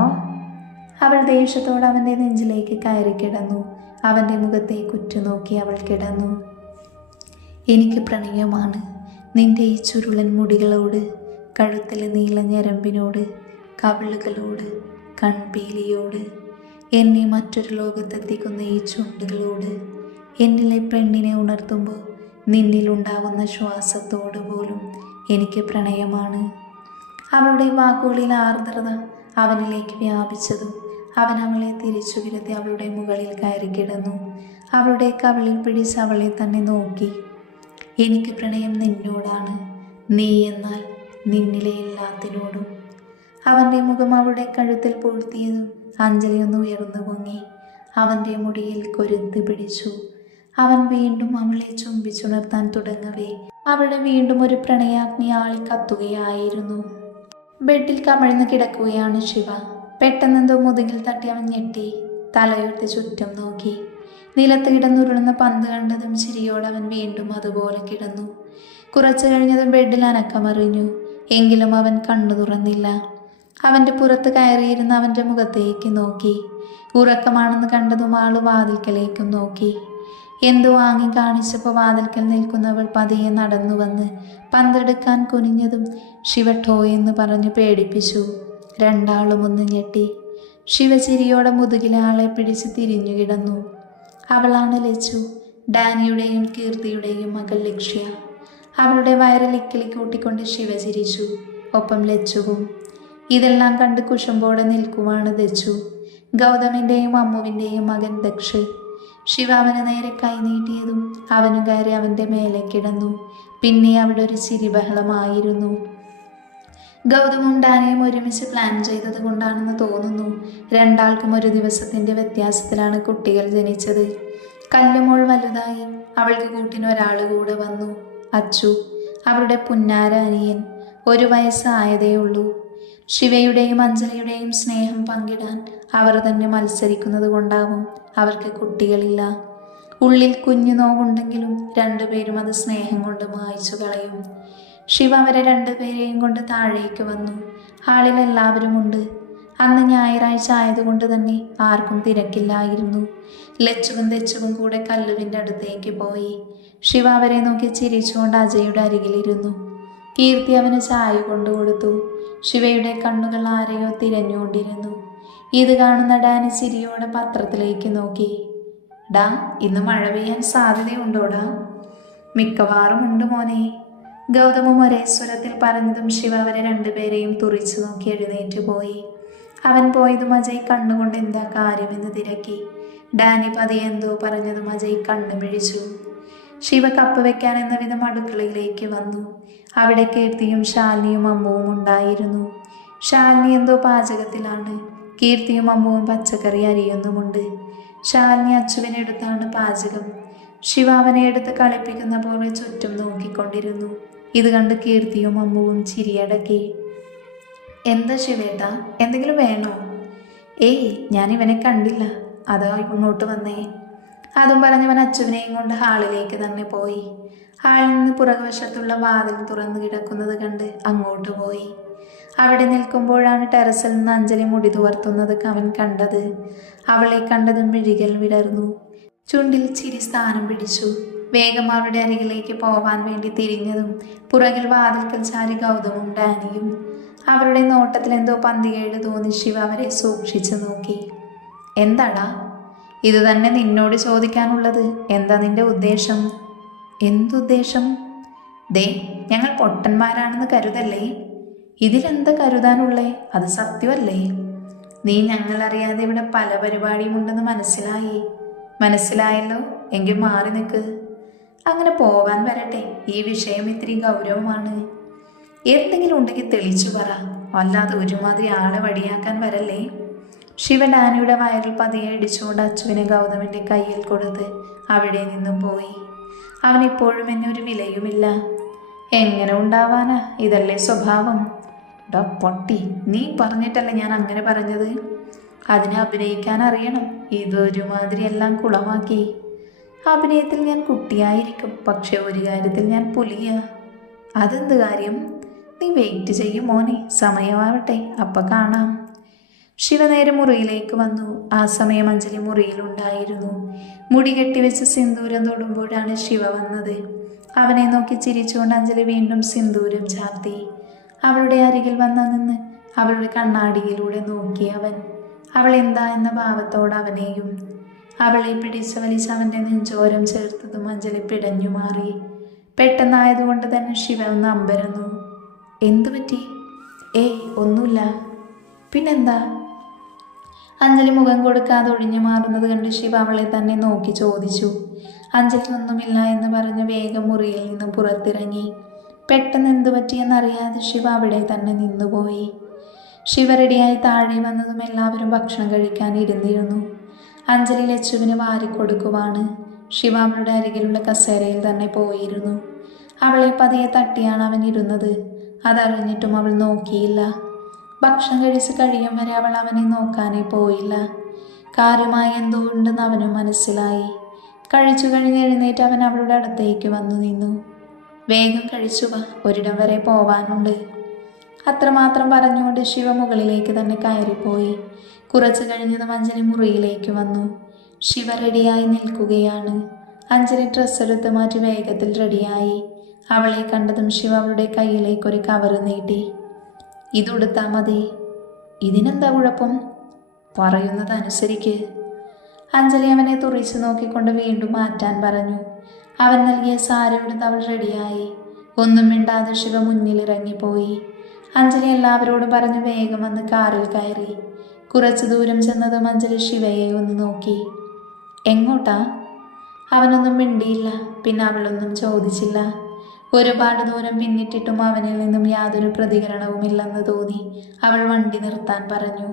അവൾ ദേഷ്യത്തോടെ അവൻ്റെ നെഞ്ചിലേക്ക് കയറി കിടന്നു. അവൻ്റെ മുഖത്തേക്ക് ഉറ്റുനോക്കി അവൾ കിടന്നു. എനിക്ക് പ്രണയമാണ് നിന്റെ ഈ ചുരുളൻ മുടികളോട്, കഴുത്തിലെ നീല ഞരമ്പിനോട്, കവിളുകളോട്, കൺപീലിയോട്, എന്നെ മറ്റൊരു ലോകത്തെത്തിക്കുന്ന ഈ ചുണ്ടുകളോട്, എന്നിലെ പെണ്ണിനെ ഉണർത്തുമ്പോൾ നിന്നിലുണ്ടാവുന്ന ശ്വാസത്തോട് പോലും എനിക്ക് പ്രണയമാണ്. അവളുടെ വാക്കുകളിൽ ആർദ്രത അവനിലേക്ക് വ്യാപിച്ചതും അവൻ അവളെ തിരിച്ചു വിരുത്തി അവളുടെ മുകളിൽ കയറി കിടന്നു. അവളുടെ കവിളിൽ പിടിച്ച് അവളെ തന്നെ നോക്കി. എനിക്ക് പ്രണയം നിന്നോടാണ്, നീ എന്നാൽ നിന്നിലെ എല്ലാത്തിനോടും. അവൻ്റെ മുഖം അവളുടെ കഴുത്തിൽ പൂഴ്ത്തിയതും അഞ്ജലി ഒന്ന് ഉയർന്നു പൊങ്ങി. അവൻ്റെ മുടിയിൽ കൊരുത്ത് പിടിച്ചു. അവൻ വീണ്ടും അവളെ ചുംബിച്ചുണർത്താൻ തുടങ്ങവേ അവിടെ വീണ്ടും ഒരു പ്രണയാഗ്നി ആളിക്കത്തുകയായിരുന്നു. ബെഡിൽ കമിഴ്ന്ന് കിടക്കുകയാണ് ശിവ. പെട്ടെന്നെന്തോ മുതുകിൽ തട്ടി അവൻ ഞെട്ടി. തലയുയർത്തി ചുറ്റും നോക്കി. നിലത്ത് കിടന്നുരുളുന്ന പന്ത് കണ്ടതും ചിരിയോടെ അവൻ വീണ്ടും അതുപോലെ കിടന്നു. കുറച്ചു കഴിഞ്ഞതും ബെഡിൽ അനക്കമറിഞ്ഞു. എങ്കിലും അവൻ കണ്ണു തുറന്നില്ല. അവൻ്റെ പുറത്ത് കയറിയിരുന്ന അവൻ്റെ മുഖത്തേക്ക് നോക്കി. ഉറക്കമാണെന്ന് കണ്ടതും ആള് വാതിൽക്കലേക്കും നോക്കി. എന്തോ വാങ്ങി കാണിച്ചപ്പോൾ വാതിൽക്കൽ നിൽക്കുന്നവൾ പതിയെ നടന്നു വന്ന് പന്തെടുക്കാൻ കുനിഞ്ഞതും ശിവ ടോ എന്ന് പറഞ്ഞ് പേടിപ്പിച്ചു. രണ്ടാളും ഒന്ന് ഞെട്ടി. ശിവചിരിയോടെ മുതുകിലെ ആളെ പിടിച്ച് തിരിഞ്ഞു കിടന്നു. അവളാണ് ലച്ചു, ഡാനിയുടെയും കീർത്തിയുടെയും മകൾ ലക്ഷ്യ. അവളുടെ വയറിൽ ഇക്കിളി കൂട്ടിക്കൊണ്ട് ശിവ ചിരിച്ചു. ഒപ്പം ലച്ചുവും. ഇതെല്ലാം കണ്ട് കുശുമ്പോടെ നിൽക്കുവാണ് ദച്ചു, ഗൗതമിൻ്റെയും അമ്മുവിൻ്റെയും മകൻ ദക്ഷ്. ശിവ അവന് നേരെ കൈനീട്ടിയതും അവനു കയറി അവൻ്റെ മേലെ കിടന്നു. പിന്നെ അവിടെ ഒരു ചിരി ബഹളമായിരുന്നു. ഗൗതമും ഡാനിയും ഒരുമിച്ച് പ്ലാൻ ചെയ്തത് കൊണ്ടാണെന്ന് തോന്നുന്നു. രണ്ടാൾക്കും ഒരു ദിവസത്തിൻ്റെ വ്യത്യാസത്തിലാണ് കുട്ടികൾ ജനിച്ചത്. കല്ലുമോൾ വലുതായി. അവൾക്ക് കൂട്ടിന് ഒരാൾ കൂടെ വന്നു. അച്ചു, അവരുടെ പുന്നാര അനിയൻ. 1 വയസ്സായതേ ഉള്ളൂ. ശിവയുടെയും അഞ്ജലിയുടെയും സ്നേഹം പങ്കിടാൻ അവർ തന്നെ മത്സരിക്കുന്നത് കൊണ്ടാവും അവർക്ക് കുട്ടികളില്ല. ഉള്ളിൽ കുഞ്ഞു നോവുണ്ടെങ്കിലും രണ്ടുപേരും അത് സ്നേഹം കൊണ്ട് മായ്ച്ചു കളയും. ശിവ അവരെ രണ്ടുപേരെയും കൊണ്ട് താഴേക്ക് വന്നു. ഹാളിൽ എല്ലാവരും ഉണ്ട്. അന്ന് ഞായറാഴ്ച ആയതുകൊണ്ട് തന്നെ ആർക്കും തിരക്കില്ലായിരുന്നു. ലച്ചുവും ദച്ചുവും കൂടെ കല്ലുവിൻ്റെ അടുത്തേക്ക് പോയി. ശിവ അവരെ നോക്കി ചിരിച്ചുകൊണ്ട് അജയുടെ അരികിലിരുന്നു. കീർത്തി അവന് ചായ കൊണ്ടു കൊടുത്തു. ശിവയുടെ കണ്ണുകൾ ആരെയോ തിരഞ്ഞുകൊണ്ടിരുന്നു. ഇത് കാണുന്ന ഡാനി ചിരിയോടെ പത്രത്തിലേക്ക് നോക്കി. ഡാ, ഇന്ന് മഴ പെയ്യാൻ സാധ്യതയുണ്ടോടാ? മിക്കവാറും ഉണ്ട് മോനെ. ഗൗതമും ഒരേ സ്വരത്തിൽ പറഞ്ഞതും ശിവ അവരെ രണ്ടുപേരെയും തുറിച്ചു നോക്കി എഴുന്നേറ്റ് പോയി. അവൻ പോയതും അജയ് കണ്ണുകൊണ്ട് എന്താ കാര്യമെന്ന് തിരക്കി. ഡാനി പതിയെ എന്തോ പറഞ്ഞതും അജയ് കണ്ണു പിടിച്ചു. ശിവ കപ്പ് വെക്കാൻ എന്ന വിധം അടുക്കളയിലേക്ക് വന്നു. അവിടെ കീർത്തിയും ശാലിനിയും അമ്മുവും ഉണ്ടായിരുന്നു. ശാലിനി എന്തോ പാചകത്തിലാണ്. കീർത്തിയും അമ്മുവും പച്ചക്കറി അരിയുന്നുമുണ്ട്. ശാലിനി അച്ചുവിനെടുത്താണ് പാചകം. ശിവ അവനെ എടുത്ത് കളിപ്പിക്കുന്ന പോലെ ചുറ്റും നോക്കിക്കൊണ്ടിരുന്നു. ഇത് കണ്ട് കീർത്തിയും അമ്മുവും ചിരിയടക്കി. എന്താ ശിവേട്ടാ, എന്തെങ്കിലും വേണോ? ഏയ്, ഞാൻ ഇവനെ കണ്ടില്ല, അതാ ഇങ്ങോട്ട് വന്നേ. അതും പറഞ്ഞവൻ അച്ചുവിനെയും കൊണ്ട് ഹാളിലേക്ക് തന്നെ പോയി. ഹാളിൽ നിന്ന് പുറകുവശത്തുള്ള വാതിൽ തുറന്നു കിടക്കുന്നത് കണ്ട് അങ്ങോട്ട് പോയി. അവിടെ നിൽക്കുമ്പോഴാണ് ടെറസിൽ നിന്ന് അഞ്ജലി മുടി തുവർത്തുന്നത് അവൻ കണ്ടത്. അവളെ കണ്ടതും മിഴികൾ വിടർന്നു. ചുണ്ടിൽ ചിരി സ്ഥാനം പിടിച്ചു. വേഗം അവരുടെ അരികിലേക്ക് പോവാൻ വേണ്ടി തിരിഞ്ഞതും പുറകിൽ വാതിൽക്കൽ ചാരി ഗൗതമും ഡാനിയും. അവരുടെ നോട്ടത്തിൽ എന്തോ പന്തികേട് തോന്നി ശിവ അവരെ സൂക്ഷിച്ചു നോക്കി. എന്താടാ? ഇത് തന്നെ നിന്നോട് ചോദിക്കാനുള്ളത്. എന്താ നിന്റെ ഉദ്ദേശം? എന്തുദ്ദേശം? ദേ, ഞങ്ങൾ പൊട്ടന്മാരാണെന്ന് കരുതല്ലേ? ഇതിലെന്താ കരുതാനുള്ളേ? അത് സത്യമല്ലേ? നീ ഞങ്ങളറിയാതെ ഇവിടെ പല പരിപാടിയും ഉണ്ടെന്ന് മനസ്സിലായല്ലോ. എങ്കിൽ മാറി നിൽക്ക്. അങ്ങനെ പോവാൻ വരട്ടെ. ഈ വിഷയം ഇത്തിരി ഗൗരവമാണ്. എന്തെങ്കിലും ഉണ്ടെങ്കിൽ തെളിച്ചു പറ. അല്ലാതെ ഒരുമാതിരി ആളെ വടിയാക്കാൻ വരല്ലേ. ശിവ ഡാനിയുടെ വയറിൽ പതിയെ ഇടിച്ചുകൊണ്ട് അച്ചുവിനെ ഗൗതമിൻ്റെ കയ്യിൽ കൊടുത്ത് അവിടെ നിന്നും പോയി. അവനിപ്പോഴും എന്നെ ഒരു വിലയുമില്ല. എങ്ങനെ ഉണ്ടാവാനാ? ഇതല്ലേ സ്വഭാവം. ഡോ പൊട്ടി, നീ പറഞ്ഞിട്ടല്ലേ ഞാൻ അങ്ങനെ പറഞ്ഞത്. അതിനെ അഭിനയിക്കാൻ അറിയണം. ഇതൊരുമാതിരി എല്ലാം കുളമാക്കി. അഭിനയത്തിൽ ഞാൻ കുട്ടിയായിരിക്കും, പക്ഷെ ഒരു കാര്യത്തിൽ ഞാൻ പുലിയാ. അതെന്ത് കാര്യം? നീ വെയിറ്റ് ചെയ്യും മോനെ, സമയമാവട്ടെ, അപ്പം കാണാം. ശിവ നേരെ മുറിയിലേക്ക് വന്നു. ആ സമയം അഞ്ജലി മുറിയിലുണ്ടായിരുന്നു. മുടി കെട്ടിവെച്ച് സിന്ദൂരം തൊടുമ്പോഴാണ് ശിവ വന്നത്. അവനെ നോക്കി ചിരിച്ചുകൊണ്ട് അഞ്ജലി വീണ്ടും സിന്ദൂരം ചാർത്തി. അവളുടെ അരികിൽ വന്ന നിന്ന് അവളുടെ കണ്ണാടിയിലൂടെ നോക്കി അവൻ. അവൾ എന്താ എന്ന ഭാവത്തോട് അവനെയും. അവളെ പിടിച്ച് വലിച്ച് അവൻ്റെ നെഞ്ചോരം ചേർത്തതും അഞ്ജലി പിടഞ്ഞു മാറി. പെട്ടെന്നായതുകൊണ്ട് തന്നെ ശിവ ഒന്ന് അമ്പരന്നു. എന്തു പറ്റി? ഏയ് ഒന്നുമില്ല. പിന്നെന്താ? അഞ്ജലി മുഖം കൊടുക്കാതെ ഒഴിഞ്ഞു മാറുന്നത് കണ്ട് ശിവ അവളെ തന്നെ നോക്കി ചോദിച്ചു. അഞ്ജലി ഒന്നുമില്ല എന്ന് പറഞ്ഞ് വേഗം മുറിയിൽ നിന്നും പുറത്തിറങ്ങി. പെട്ടെന്ന് എന്തു പറ്റിയെന്നറിയാതെ ശിവ അവിടെ തന്നെ നിന്നുപോയി. ശിവ റെഡിയായി താഴെ വന്നതും എല്ലാവരും ഭക്ഷണം കഴിക്കാൻ ഇരുന്നിരുന്നു. അഞ്ജലി ലച്ചുവിന് വാരിക്കൊടുക്കുവാണ്. ശിവ അവളുടെ അരികിലുള്ള കസേരയിൽ തന്നെ പോയിരുന്നു. അവളെ പതിയെ തട്ടിയാണ് അവൻ ഇരുന്നത്. അതറിഞ്ഞിട്ടും അവൾ നോക്കിയില്ല. ഭക്ഷണം കഴിച്ച് കഴിയും വരെ അവൾ അവനെ നോക്കാനേ പോയില്ല. കാര്യമായി എന്തോ ഉണ്ടെന്ന് അവനും മനസ്സിലായി. കഴിച്ചു കഴിഞ്ഞ് എഴുന്നേറ്റ് അവൻ അവളുടെ അടുത്തേക്ക് വന്നു നിന്നു. വേഗം കഴിച്ചു വാ, ഒരിടം വരെ പോവാനുണ്ട്. അത്രമാത്രം പറഞ്ഞുകൊണ്ട് ശിവ മുകളിലേക്ക് തന്നെ കയറിപ്പോയി. കുറച്ചു കഴിഞ്ഞതും അഞ്ജലി മുറിയിലേക്ക് വന്നു. ശിവ റെഡിയായി നിൽക്കുകയാണ്. അഞ്ജലി ഡ്രസ്സ് എടുത്ത് മാറ്റി വേഗത്തിൽ റെഡിയായി. അവളെ കണ്ടതും ശിവ അവളുടെ കയ്യിലേക്ക് ഒരു കവറ് നീട്ടി. ഇതുടുത്താൽ മതി. ഇതിനെന്താ കുഴപ്പം? പറയുന്നത് അനുസരിക്ക്. അഞ്ജലി അവനെ തുറിച്ചു നോക്കിക്കൊണ്ട് വീണ്ടും മാറ്റാൻ പറഞ്ഞു. അവൻ നൽകിയ സാരി എടുത്ത് അവൾ റെഡിയായി. ഒന്നും മിണ്ടാതെ ശിവ മുന്നിലിറങ്ങിപ്പോയി. അഞ്ജലി എല്ലാവരോടും പറഞ്ഞു വേഗം വന്ന് കാറിൽ കയറി. കുറച്ചു ദൂരം ചെന്നതും അഞ്ജലി ശിവയെ ഒന്ന് നോക്കി. എങ്ങോട്ടാ? അവനൊന്നും മിണ്ടിയില്ല. പിന്നെ അവളൊന്നും ചോദിച്ചില്ല. ഒരുപാട് ദൂരം പിന്നിട്ടിട്ടും അവനിൽ നിന്നും യാതൊരു പ്രതികരണവുമില്ലെന്ന് തോന്നി. അവൾ വണ്ടി നിർത്താൻ പറഞ്ഞു.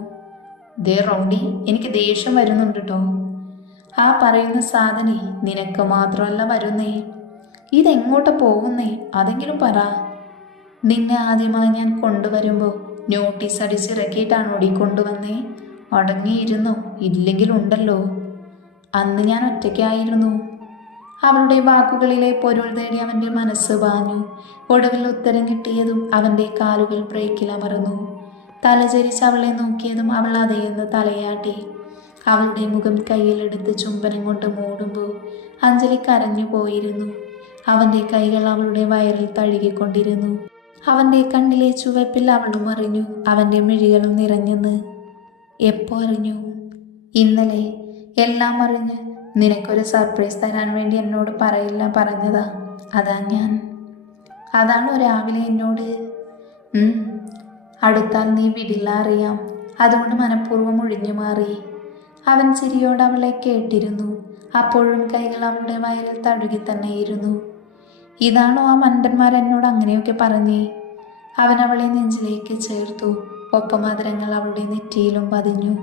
ദേ റൗഡി, എനിക്ക് ദേഷ്യം വരുന്നുണ്ട് കേട്ടോ. ആ പറയുന്ന സാധനെ നിനക്ക് മാത്രമല്ല വരുന്നേ. ഇതെങ്ങോട്ട് പോകുന്നേ? അതെങ്കിലും പറ. നിന്നെ ആദ്യമായി ഞാൻ കൊണ്ടുവരുമ്പോൾ നോട്ടീസ് അടിച്ചിറക്കിയിട്ടാണ് ഓടിക്കൊണ്ടുവന്നേ. അടങ്ങിയിരുന്നോ? ഇല്ലെങ്കിലുണ്ടല്ലോ. അന്ന് ഞാൻ ഒറ്റയ്ക്കായിരുന്നു. അവളുടെ വാക്കുകളിലെ പൊരുൾ തേടി അവൻ്റെ മനസ്സ് പാഞ്ഞു. ഒടുവിൽ ഉത്തരം കിട്ടിയതും അവൻ്റെ കാലുകൾ ബ്രേക്കിൽ അമർന്നു. തലചരിച്ച് അവളെ നോക്കിയതും അവൾ അതേന്ന് തലയാട്ടി. അവളുടെ മുഖം കയ്യിലെടുത്ത് ചുംബനം കൊണ്ട് മൂടുമ്പോൾ അഞ്ജലി കരഞ്ഞു പോയിരുന്നു. അവൻ്റെ കൈകൾ അവളുടെ വയറിൽ തഴുകിക്കൊണ്ടിരുന്നു. അവൻ്റെ കണ്ണിലെ ചുവപ്പിൽ അവളും അറിഞ്ഞു. അവൻ്റെ മിഴികളും നിറഞ്ഞെന്ന്. എപ്പോ അറിഞ്ഞു? ഇന്നലെ. എല്ലാം അറിഞ്ഞ് നിനക്കൊരു സർപ്രൈസ് തരാൻ വേണ്ടി എന്നോട് പറയില്ല പറഞ്ഞതാ. അതാ ഞാൻ. അതാണോ രാവിലെ എന്നോട്? അടുത്താൽ നീ വിടില്ല അറിയാം. അതുകൊണ്ട് മനഃപൂർവ്വം ഒഴിഞ്ഞു മാറി. അവൻ ചിരിയോട് അവളെ കേട്ടിരുന്നു. അപ്പോഴും കൈകൾ അവളുടെ വയറിൽ തഴുകി തന്നെയിരുന്നു. ഇതാണോ ആ മണ്ടന്മാർ എന്നോട് അങ്ങനെയൊക്കെ പറഞ്ഞേ? അവൻ അവളെ നെഞ്ചിലേക്ക് ചേർത്തു. ഒപ്പം മധുരങ്ങൾ അവളുടെ നെറ്റിയിലും പതിഞ്ഞു.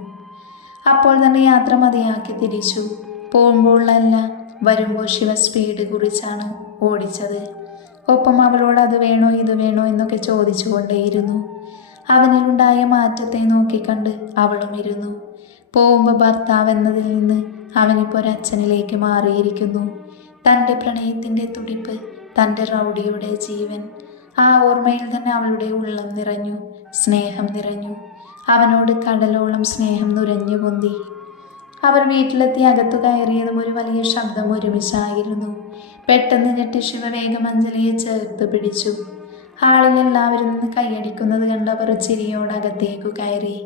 അപ്പോൾ തന്നെ യാത്ര മതിയാക്കി തിരിച്ചു. പോകുമ്പോഴല്ല, വരുമ്പോൾ ശിവ സ്പീഡ് കുറിച്ചാണ് ഓടിച്ചത്. ഒപ്പം അവളോട് അത് വേണോ ഇത് വേണോ എന്നൊക്കെ ചോദിച്ചു കൊണ്ടേയിരുന്നു. അവനിലുണ്ടായ മാറ്റത്തെ നോക്കിക്കണ്ട് അവളും ഇരുന്നു. പോകുമ്പോൾ ഭർത്താവ് എന്നതിൽ നിന്ന് അവനിപ്പോൾ ഒരച്ഛനിലേക്ക് മാറിയിരിക്കുന്നു. തൻ്റെ പ്രണയത്തിൻ്റെ തുടിപ്പ്, തൻ്റെ റൗഡിയുടെ ജീവൻ. ആ ഓർമ്മയിൽ തന്നെ അവളുടെ ഉള്ളം നിറഞ്ഞു, സ്നേഹം നിറഞ്ഞു. അവനോട് കടലോളം സ്നേഹം നുരഞ്ഞു പൊന്തി. അവർ വീട്ടിലെത്തി അകത്തു കയറിയതും ഒരു വലിയ ശബ്ദം ഒരുമിച്ചായിരുന്നു. പെട്ടെന്ന് ഞെട്ടി ശിവ വേഗം അഞ്ജലിയെ ചേർത്ത് പിടിച്ചു. ഹാളിൽ എല്ലാവരും നിന്ന് കൈയടിക്കുന്നത് കണ്ട് അവർ ചിരിയോടകത്തേക്കു കയറി.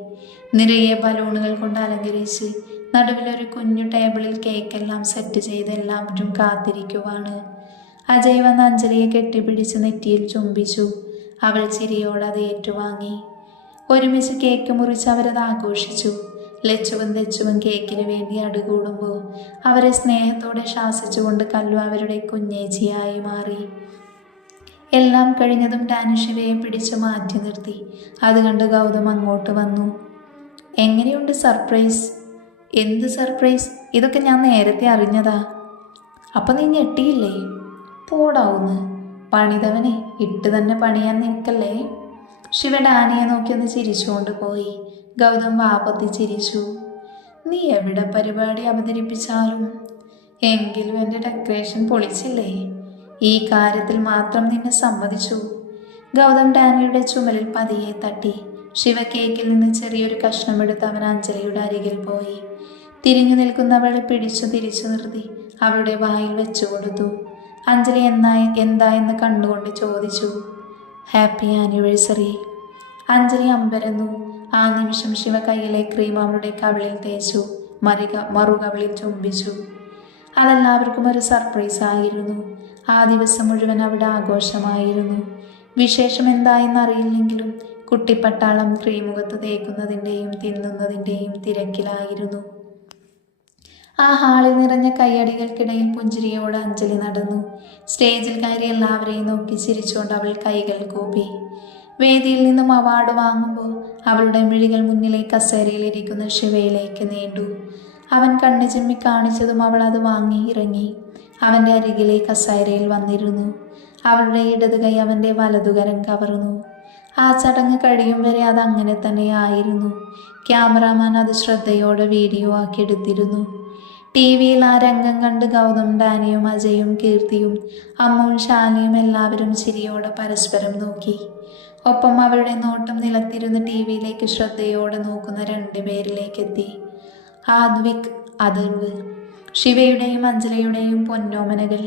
നിറയെ ബലൂണുകൾ കൊണ്ട് അലങ്കരിച്ച് നടുവിലൊരു കുഞ്ഞു ടേബിളിൽ കേക്കെല്ലാം സെറ്റ് ചെയ്ത് എല്ലാവരും കാത്തിരിക്കുവാണ്. അജയ് വന്ന് അഞ്ജലിയെ കെട്ടിപ്പിടിച്ച് നെറ്റിയിൽ ചുംബിച്ചു. അവൾ ചിരിയോടത് ഏറ്റുവാങ്ങി. ഒരുമിച്ച് കേക്ക് മുറിച്ച് അവരത് ആഘോഷിച്ചു. ലച്ചുവും തെച്ചുവും കേക്കിന് വേണ്ടി അടുകൂടുമ്പോൾ അവരെ സ്നേഹത്തോടെ ശാസിച്ചുകൊണ്ട് കല്ലു അവരുടെ കുഞ്ഞേച്ചിയായി മാറി. എല്ലാം കഴിഞ്ഞതും ഡാനി ശിവയെ പിടിച്ചു മാറ്റി നിർത്തി. അത് കണ്ട് ഗൗതം അങ്ങോട്ട് വന്നു. എങ്ങനെയുണ്ട് സർപ്രൈസ്? എന്ത് സർപ്രൈസ്? ഇതൊക്കെ ഞാൻ നേരത്തെ അറിഞ്ഞതാ. അപ്പം നീ ഞെട്ടിയില്ലേ? പോടാവുന്ന്, പണിതവനെ ഇട്ട് തന്നെ പണിയാൻ നിൽക്കല്ലേ. ശിവ ഡാനിയെ നോക്കി ഒന്ന് ചിരിച്ചുകൊണ്ട് പോയി. ഗൗതം വാപത്തി ചിരിച്ചു. നീ എവിടെ പരിപാടി അവതരിപ്പിച്ചാലും എങ്കിലും എൻ്റെ ഡെക്കറേഷൻ പൊളിച്ചില്ലേ. ഈ കാര്യത്തിൽ മാത്രം നിന്നെ സമ്മതിച്ചു. ഗൗതം ഡാനിയുടെ ചുമലിൽ പതിയെ തട്ടി. ശിവ കേക്കിൽ നിന്ന് ചെറിയൊരു കഷ്ണമെടുത്ത് അവൻ അഞ്ജലിയുടെ അരികിൽ പോയി. തിരിഞ്ഞു നിൽക്കുന്നവളെ പിടിച്ചു തിരിച്ചു നിർത്തി അവളുടെ വായിൽ വെച്ചു കൊടുത്തു. അഞ്ജലി എന്തായെന്ന് കണ്ണുകൊണ്ട് ചോദിച്ചു. Happy anniversary. അഞ്ജലി അമ്പരന്നു. ആ നിമിഷം ശിവ കയ്യിലെ ക്രീം അവളുടെ കവിളിൽ തേച്ചു, മറുകവിളിൽ ചുംബിച്ചു. അതെല്ലാവർക്കും ഒരു സർപ്രൈസ് ആയിരുന്നു. ആ ദിവസം മുഴുവൻ അവിടെ ആഘോഷമായിരുന്നു. വിശേഷം എന്തായെന്നറിയില്ലെങ്കിലും കുട്ടിപ്പട്ടാളം ക്രീമുഖത്ത് തേക്കുന്നതിൻ്റെയും തിന്നുന്നതിൻ്റെയും തിരക്കിലായിരുന്നു. ആ ഹാളിൽ നിറഞ്ഞ കൈയടികൾക്കിടയിൽ പുഞ്ചിരിയോട് അഞ്ജലി നടന്നു. സ്റ്റേജിൽ കയറി എല്ലാവരെയും നോക്കി ചിരിച്ചുകൊണ്ട് അവൾ കൈകൾ കൂപ്പി. വേദിയിൽ നിന്നും അവാർഡ് വാങ്ങുമ്പോൾ അവളുടെ മിഴികൾ മുന്നിലെ കസേരയിലിരിക്കുന്ന ശിവയിലേക്ക് നീണ്ടു. അവൻ കണ്ണു ചിമ്മി കാണിച്ചതും അവൾ അത് വാങ്ങി ഇറങ്ങി. അവൻ്റെ അരികിലെ കസേരയിൽ വന്നിരുന്നു. അവളുടെ ഇടത് കൈ അവൻ്റെ വലതുകരം കവർന്നു. ആ ചടങ്ങ് കഴിയും വരെ അത് അങ്ങനെ തന്നെയായിരുന്നു. ക്യാമറാമാൻ അത് ശ്രദ്ധയോടെ വീഡിയോ ആക്കി എടുത്തിരുന്നു. ടിവിയിൽ ആ രംഗം കണ്ട് ഗൗതം, ഡാനിയും അജയും കീർത്തിയും അമ്മുവും ശാലിയും എല്ലാവരും ചിരിയോടെ പരസ്പരം നോക്കി. ഒപ്പം അവരുടെ നോട്ടം നിലത്തിരുന്ന് ടിവിയിലേക്ക് ശ്രദ്ധയോടെ നോക്കുന്ന 2 പേരിലേക്കെത്തി. ആദ്വിക്, അഥർവ്, ശിവയുടെയും അഞ്ജലിയുടെയും പൊന്നോമനകൾ.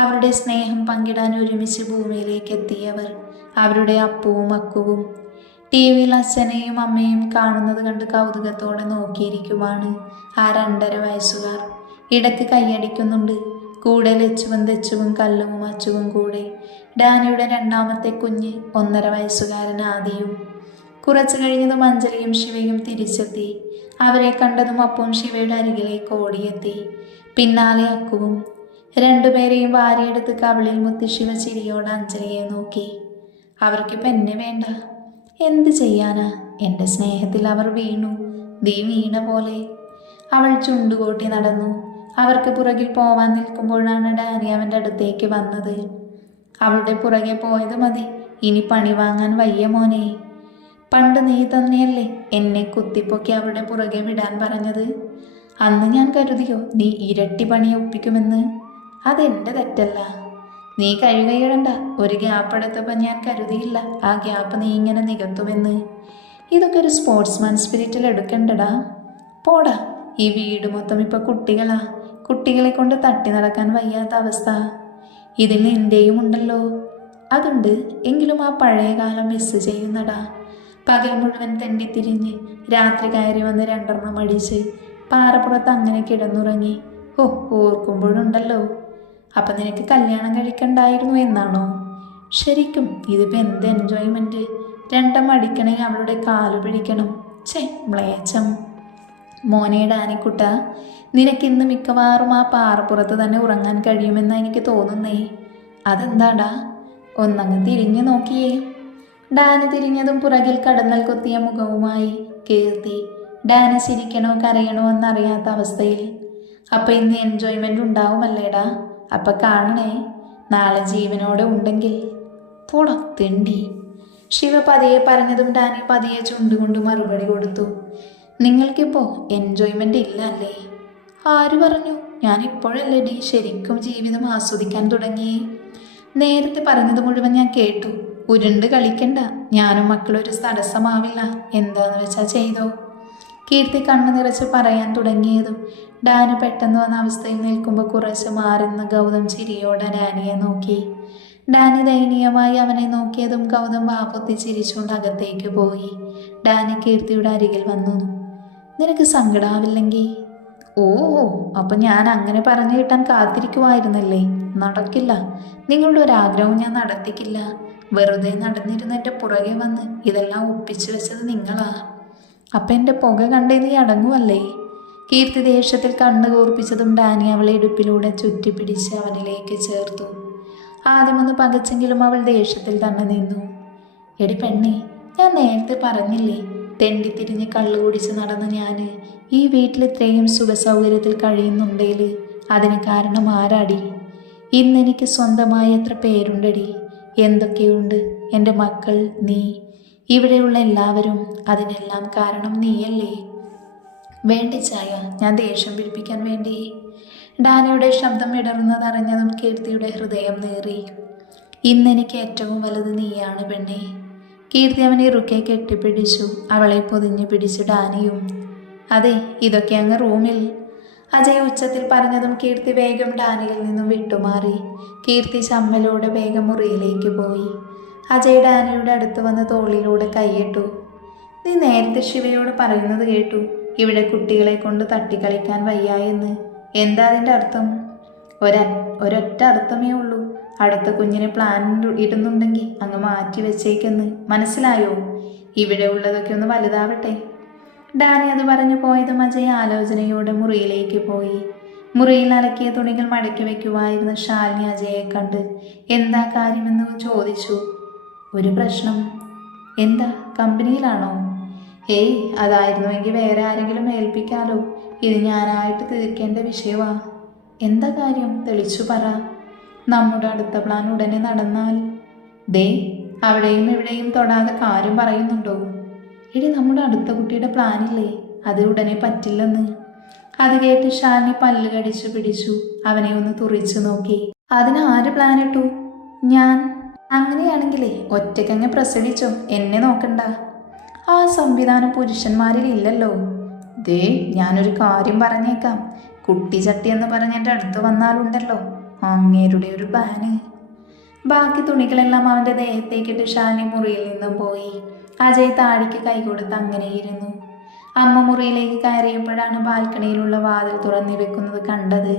അവരുടെ സ്നേഹം പങ്കിടാൻ ഒരുമിച്ച് ഭൂമിയിലേക്ക് എത്തിയവർ, അവരുടെ അപ്പവും അക്കുവും. ടിവിയിൽ അച്ഛനെയും അമ്മയും കാണുന്നത് കണ്ട് കൗതുകത്തോടെ നോക്കിയിരിക്കുവാണ് ആ 2.5 വയസ്സുകാർ. ഇടയ്ക്ക് കൈയടിക്കുന്നുണ്ട്. കൂടെ ലച്ചുവും തെച്ചുവും കല്ലുവും അച്ചുവും കൂടെ. ഡാനിയുടെ 2ാമത്തെ കുഞ്ഞ് 1.5 വയസ്സുകാരൻ ആദിയും. കുറച്ചു കഴിഞ്ഞതും അഞ്ജലിയും ശിവയും തിരിച്ചെത്തി. അവരെ കണ്ടതും അപ്പവും ശിവയുടെ അരികിലേക്ക് ഓടിയെത്തി. പിന്നാലെ അക്കുവും. 2 പേരെയും വാരിയെടുത്ത് കവിളിൽ മുത്തി ശിവ ചിരിയോടെ അഞ്ജലിയെ നോക്കി. അവർക്കിപ്പോൾ എന്നെ വേണ്ട. എന്ത് ചെയ്യാനാ, എൻ്റെ സ്നേഹത്തിൽ അവർ വീണു. ദീ വീണ പോലെ. അവൾ ചുണ്ടുകൂട്ടി നടന്നു. അവർക്ക് പുറകിൽ പോവാൻ നിൽക്കുമ്പോഴാണ് ഡാനി അവൻ്റെ അടുത്തേക്ക് വന്നത്. അവളുടെ പുറകെ പോയത് മതി, ഇനി പണി വാങ്ങാൻ വയ്യ മോനെ. പണ്ട് നീ തന്നെയല്ലേ എന്നെ കുത്തിപ്പൊക്കി അവളുടെ പുറകെ വിടാൻ പറഞ്ഞത്. അന്ന് ഞാൻ കരുതിയോ നീ ഇരട്ടി പണി ഒപ്പിക്കുമെന്ന്. അതെൻ്റെ തെറ്റല്ല. നീ കഴിവയിടണ്ട. ഒരു ഗ്യാപ്പ് എടുത്തപ്പോൾ ഞാൻ കരുതിയില്ല ആ ഗ്യാപ്പ് നീ ഇങ്ങനെ നികത്തുമെന്ന്. ഇതൊക്കെ ഒരു സ്പോർട്സ്മാൻ സ്പിരിറ്റിൽ എടുക്കണ്ടടാ. പോടാ, ഈ വീട് മൊത്തം ഇപ്പം കുട്ടികളാ. കുട്ടികളെ കൊണ്ട് തട്ടി നടക്കാൻ വയ്യാത്ത അവസ്ഥ. ഇതിൽ നിൻ്റെയും ഉണ്ടല്ലോ. അതുണ്ട്, എങ്കിലും ആ പഴയ കാലം മിസ് ചെയ്യുന്നടാ. പകൽ മുഴുവൻ തെണ്ടിത്തിരിഞ്ഞ് രാത്രി കയറി വന്ന് 2 അടിച്ച് പാറപ്പുറത്ത് അങ്ങനെ കിടന്നുറങ്ങി. ഓർക്കുമ്പോഴുണ്ടല്ലോ. അപ്പം നിനക്ക് കല്യാണം കഴിക്കണ്ടായിരുന്നു എന്നാണോ? ശരിക്കും ഇതിപ്പോൾ എന്ത് എൻജോയ്മെൻറ്റ്. 2 അടിക്കണമെങ്കിൽ അവളുടെ കാല് പിടിക്കണം. മ്ലേച്ഛം. മോനെ ഡാനിക്കുട്ട, നിനക്കിന്ന് മിക്കവാറും ആ പാറപ്പുറത്ത് തന്നെ ഉറങ്ങാൻ കഴിയുമെന്നാണ് എനിക്ക് തോന്നുന്നേ. അതെന്താടാ? ഒന്നങ്ങ് തിരിഞ്ഞു നോക്കിയേ. ഡാനി തിരിഞ്ഞതും പുറകിൽ കടന്നൽ കൊത്തിയ മുഖവുമായി കീർത്തി. ഡാനി ചിരിക്കണോ കരയണോ എന്നറിയാത്ത അവസ്ഥയിൽ. അപ്പം ഇന്ന് എൻജോയ്മെൻ്റ് ഉണ്ടാവുമല്ലേടാ? അപ്പം കാണണേ, നാളെ ജീവനോടെ ഉണ്ടെങ്കിൽ. പോടാ തെണ്ടി. ശിവ പതിയെ പറഞ്ഞതും ഡാനി പതിയെ ചുണ്ടുകൊണ്ട് മറുപടി കൊടുത്തു. നിങ്ങൾക്കിപ്പോൾ എൻജോയ്മെൻ്റ് ഇല്ല അല്ലേ? ആര് പറഞ്ഞു? ഞാൻ ഇപ്പോഴല്ലേ ഡി ശരിക്കും ജീവിതം ആസ്വദിക്കാൻ തുടങ്ങി. നേരത്തെ പറഞ്ഞത് മുഴുവൻ ഞാൻ കേട്ടു. ഉരുണ്ട് കളിക്കണ്ട. ഞാനും മക്കളൊരു തടസ്സമാവില്ല. എന്താന്ന് വെച്ചാൽ ചെയ്തോ. കീർത്തി കണ്ണു നിറച്ച് പറയാൻ തുടങ്ങിയതും ഡാനി പെട്ടെന്ന് വന്ന അവസ്ഥയിൽ നിൽക്കുമ്പോൾ കുറച്ച് മാറുന്ന ഗൗതം ചിരിയോടെ ഡാനിയെ നോക്കി. ഡാനി ദയനീയമായി അവനെ നോക്കിയതും ഗൗതം വാപ്പൊത്തി ചിരിച്ചുകൊണ്ട് അകത്തേക്ക് പോയി. ഡാനി കീർത്തിയുടെ അരികിൽ വന്നു. നിനക്ക് സങ്കടാവില്ലെങ്കിൽ? ഓ, അപ്പം ഞാൻ അങ്ങനെ പറഞ്ഞു കിട്ടാൻ കാത്തിരിക്കുമായിരുന്നല്ലേ? നടക്കില്ല. നിങ്ങളുടെ ഒരാഗ്രഹവും ഞാൻ നടത്തിക്കില്ല. വെറുതെ നടന്നിരുന്ന എൻ്റെ പുറകെ വന്ന് ഇതെല്ലാം ഒപ്പിച്ചു വെച്ചത് നിങ്ങളാ. അപ്പം എൻ്റെ പുക കണ്ടേ നീ അടങ്ങുമല്ലേ? കീർത്തി ദേഷ്യത്തിൽ കണ്ണു കൂർപ്പിച്ചതും ഡാനി അവളെ ഇടുപ്പിലൂടെ ചുറ്റിപ്പിടിച്ച് അവനിലേക്ക് ചേർത്തു. ആദ്യമൊന്ന് പകച്ചെങ്കിലും അവൾ ദേഷ്യത്തിൽ തന്നെ നിന്നു. എടി പെണ്ണേ, ഞാൻ നേരത്തെ പറഞ്ഞില്ലേ, തെണ്ടിത്തിരിഞ്ഞ് കള്ളു കുടിച്ച് നടന്ന ഞാൻ ഈ വീട്ടിൽ ഇത്രയും സുഖസൗകര്യത്തിൽ കഴിയുന്നുണ്ടേൽ അതിന് കാരണം ആരാടി? ഇന്നെനിക്ക് സ്വന്തമായി എത്ര പേരുണ്ടടി, എന്തൊക്കെയുണ്ട്. എൻ്റെ മക്കൾ, നീ, ഇവിടെയുള്ള എല്ലാവരും. അതിനെല്ലാം കാരണം നീയല്ലേ? വേണ്ടി ചായ, ഞാൻ ദേഷ്യം പിടിപ്പിക്കാൻ വേണ്ടി? ഡാനിയുടെ ശബ്ദം ഇടറുന്നതറിഞ്ഞതും കീർത്തിയുടെ ഹൃദയം നേറി. ഇന്നെനിക്ക് ഏറ്റവും വലുത് നീയാണ് പെണ്ണേ. കീർത്തി അവനെ ഇറുക്കെ കെട്ടിപ്പിടിച്ചു. അവളെ പൊതിഞ്ഞു പിടിച്ചു ഡാനിയും. അതെ, ഇതൊക്കെ അങ്ങ് റൂമിൽ. അജയ് ഉച്ചത്തിൽ പറഞ്ഞതും കീർത്തി വേഗം ഡാനിയിൽ നിന്നും വിട്ടുമാറി. കീർത്തി ചമ്മലോടെ വേഗം മുറിയിലേക്ക് പോയി. അജയ് ഡാനിയുടെ അടുത്ത് വന്ന് തോളിലൂടെ കൈയിട്ടു. നീ നേരത്തെ ശിവയോട് പറയുന്നത് കേട്ടു, ഇവിടെ കുട്ടികളെ കൊണ്ട് തട്ടിക്കളിക്കാൻ വയ്യായെന്ന്. എന്താ അതിൻ്റെ അർത്ഥം? ഒരൊറ്റ അർത്ഥമേ ഉള്ളൂ. അടുത്ത കുഞ്ഞിന് പ്ലാൻ ഇടുന്നുണ്ടെങ്കിൽ അങ്ങ് മാറ്റി വെച്ചേക്കെന്ന്. മനസ്സിലായോ? ഇവിടെ ഉള്ളതൊക്കെ ഒന്ന് വലുതാവട്ടെ. ഡാനി അത് പറഞ്ഞു പോയതും അജയ് ആലോചനയോടെ മുറിയിലേക്ക് പോയി. മുറിയിൽ അലക്കിയ തുണികൾ മടക്കി വയ്ക്കുവായിരുന്ന ശാലിനി അജയെ കണ്ട് എന്താ കാര്യമെന്ന് ചോദിച്ചു. ഒരു പ്രശ്നം. എന്താ, കമ്പനിയിലാണോ? ഏയ്, അതായിരുന്നുവെങ്കിൽ വേറെ ആരെങ്കിലും ഏൽപ്പിക്കാലോ. ഇത് ഞാനായിട്ട് തീർക്കേണ്ട വിഷയമാ. എന്താ കാര്യം? തെളിച്ചു പറ. നമ്മുടെ അടുത്ത പ്ലാൻ ഉടനെ നടന്നാൽ? ദേ, അവിടെയും ഇവിടെയും തൊടാതെ കാര്യം പറയുന്നുണ്ടോ? എടി, നമ്മുടെ അടുത്ത കുട്ടിയുടെ പ്ലാനില്ലേ, അത് ഉടനെ പറ്റില്ലെന്ന്. അത് കേട്ട് ശാലിനി പല്ല് കടിച്ചു പിടിച്ചു. അവനെ ഒന്ന് തുറിച്ചു നോക്കി. അതിന് ആര് പ്ലാൻ ഇട്ടു? ഞാൻ. അങ്ങനെയാണെങ്കിലേ ഒറ്റയ്ക്കങ്ങ് പ്രസവിച്ചോ, എന്നെ നോക്കണ്ട. ആ സംവിധാനം പുരുഷന്മാരിൽ ഇല്ലല്ലോ. ദേ, ഞാനൊരു കാര്യം പറഞ്ഞേക്കാം. കുട്ടി ചട്ടി എന്ന് പറഞ്ഞ് എൻ്റെ അടുത്ത് വന്നാലുണ്ടല്ലോ അങ്ങേരുടെ ഒരു പ്ലാന്. ബാക്കി തുണികളെല്ലാം അവൻ്റെ ദേഹത്തേക്കിട്ട് ശാലിനി മുറിയിൽ നിന്നും പോയി. അജയ് താഴേക്ക് കൈകൊടുത്ത് അങ്ങനെ ഇരുന്നു. അമ്മ മുറിയിലേക്ക് കയറിയപ്പോഴാണ് ബാൽക്കണിയിലുള്ള വാതിൽ തുറന്നിരിക്കുന്നത് കണ്ടത്.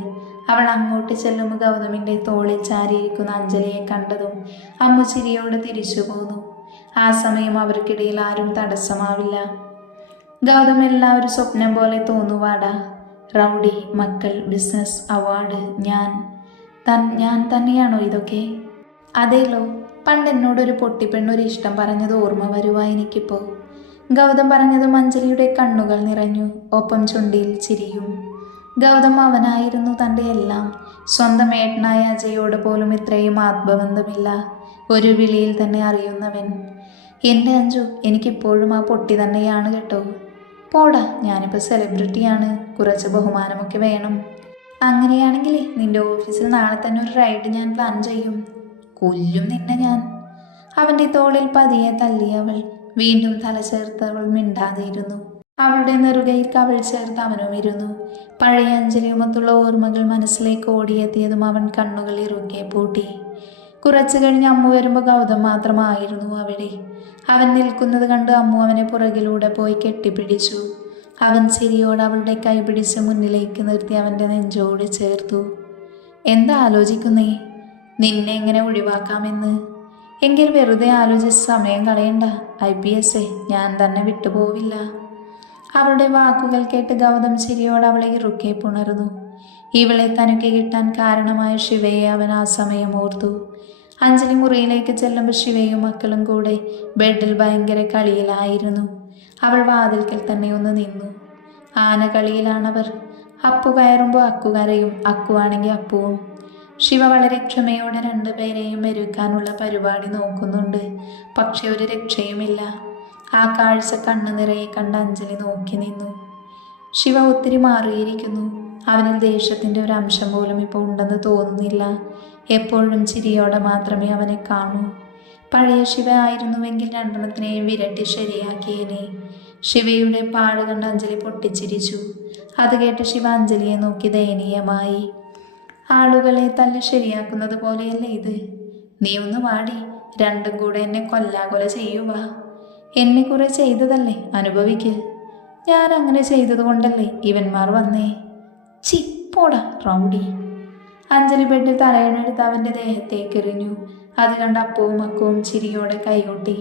അവൾ അങ്ങോട്ട് ചെല്ലുമ്പോൾ ഗൗതമിൻ്റെ തോളിൽ ചാരിയിരിക്കുന്ന അഞ്ജലിയെ കണ്ടതും അമ്മ ചിരിയോട് തിരിച്ചു പോന്നു. ആ സമയം അവർക്കിടയിൽ ആരും തടസ്സമാവില്ല. ഗൗതം എല്ലാവരും സ്വപ്നം പോലെ തോന്നുവാടാ. റൗഡി, മക്കൾ, ബിസിനസ്, അവാർഡ്, ഞാൻ തന്നെയാണോ ഇതൊക്കെ? അതേലോ, പണ്ട് എന്നോടൊരു പൊട്ടിപ്പെണ്ണൊരു ഇഷ്ടം പറഞ്ഞത് ഓർമ്മ വരുവാ എനിക്കിപ്പോൾ. ഗൗതം പറഞ്ഞതും അഞ്ജലിയുടെ കണ്ണുകൾ നിറഞ്ഞു. ഒപ്പം ചുണ്ടിൽ ചിരിയും. ഗൗതം അവനായിരുന്നു തൻ്റെ എല്ലാം. സ്വന്തം ഏട്ടനായ അജയോട് പോലും ഇത്രയും ആത്മബന്ധമില്ല. ഒരു വിളിയിൽ തന്നെ അറിയുന്നവൻ. എൻ്റെ അഞ്ജു, എനിക്കിപ്പോഴും ആ പൊട്ടി തന്നെയാണ് കേട്ടോ. പോടാ, ഞാനിപ്പോൾ സെലിബ്രിറ്റിയാണ്, കുറച്ച് ബഹുമാനമൊക്കെ വേണം. അങ്ങനെയാണെങ്കിൽ നിന്റെ ഓഫീസിൽ നാളെ തന്നെ ഒരു റൈഡ് ഞാൻ പ്ലാൻ ചെയ്യും. കൊല്ലും നിന്നെ ഞാൻ. അവൻ്റെ തോളിൽ പതിയെ തള്ളിയവൾ. വീണ്ടും തല ചേർത്തവൾ മിണ്ടാതെയിരുന്നു. അവളുടെ നെറുകയിൽ കവൾ ചേർത്ത് അവനും ഇരുന്നു. പഴയ അഞ്ജലിയുമൊത്തുള്ള ഓർമ്മകൾ മനസ്സിലേക്ക് ഓടിയെത്തിയതും അവൻ കണ്ണുകൾ ഇറുക്കെ പൂട്ടി. കുറച്ചു കഴിഞ്ഞ് അമ്മു വരുമ്പോൾ ഗൗതം മാത്രമായിരുന്നു അവിടെ. അവൻ നിൽക്കുന്നത് കണ്ട് അമ്മു അവനെ പുറകിലൂടെ പോയി കെട്ടിപ്പിടിച്ചു. അവൻ ചിരിയോട് അവളുടെ കൈ പിടിച്ച് മുന്നിലേക്ക് നിർത്തി അവൻ്റെ നെഞ്ചോട് ചേർത്തു. എന്താ ആലോചിക്കുന്നേ? നിന്നെ എങ്ങനെ ഒഴിവാക്കാമെന്ന്. എങ്കിൽ വെറുതെ ആലോചിച്ച് സമയം കളയണ്ട. IPS ഞാൻ തന്നെ വിട്ടുപോവില്ല. അവളുടെ വാക്കുകൾ കേട്ട് ഗൗതം ചിരിയോട് അവളെ ഇറുക്കെ പുണർന്നു. ഇവളെ തനിക്ക് കിട്ടാൻ കാരണമായ ശിവയെ അവൻ ആ സമയം ഓർത്തു. അഞ്ജലി മുറിയിലേക്ക് ചെല്ലുമ്പോൾ ശിവയും മക്കളും കൂടെ ബെഡിൽ ഭയങ്കര കളിയിലായിരുന്നു. അവൾ വാതിൽക്കൽ തന്നെ ഒന്ന് നിന്നു. ആന കളിയിലാണവർ. അപ്പു കയറുമ്പോൾ അക്കു കരയും, അക്കുവാണെങ്കിൽ അപ്പുവും. ശിവ വളരെ ക്ഷമയോടെ രണ്ടുപേരെയും മെരുക്കാനുള്ള പരിപാടി നോക്കുന്നുണ്ട്. പക്ഷെ ഒരു രക്ഷയുമില്ല. ആ കാഴ്ച കണ്ണു നിറയെ കണ്ട അഞ്ജലി നോക്കി നിന്നു. ശിവ ഒത്തിരി മാറിയിരിക്കുന്നു. അവനിൽ ദേഷ്യത്തിൻ്റെ ഒരു അംശം പോലും ഇപ്പോൾ ഉണ്ടെന്ന് തോന്നുന്നില്ല. എപ്പോഴും ചിരിയോടെ മാത്രമേ അവനെ കാണൂ. പഴയ ശിവ ആയിരുന്നുവെങ്കിൽ രണ്ടെണ്ണത്തിനെയും വിരട്ടി ശരിയാക്കിയേനെ. ശിവയുടെ പാട് കണ്ട് അഞ്ജലി പൊട്ടിച്ചിരിച്ചു. അത് കേട്ട് ശിവ അഞ്ജലിയെ നോക്കി ദയനീയമായി. ആളുകളെ തല്ലി ശരിയാക്കുന്നത് പോലെയല്ലേ ഇത്? നീ ഒന്ന് വാടി, രണ്ടും കൂടെ എന്നെ കൊല്ലാകൊല ചെയ്യുക. എന്നെ കുറെ ചെയ്തതല്ലേ, അനുഭവിക്ക്. ഞാൻ അങ്ങനെ ചെയ്തതുകൊണ്ടല്ലേ ഇവന്മാർ വന്നേ. ചിപ്പോടാ റൗഡി. അഞ്ജലി ബെഡിൽ തലയണെടുത്ത് അവൻ്റെ ദേഹത്തേക്ക് എറിഞ്ഞു. അത് കണ്ട് അപ്പവും അക്കവും ചിരിയോടെ കൈകൊട്ടി.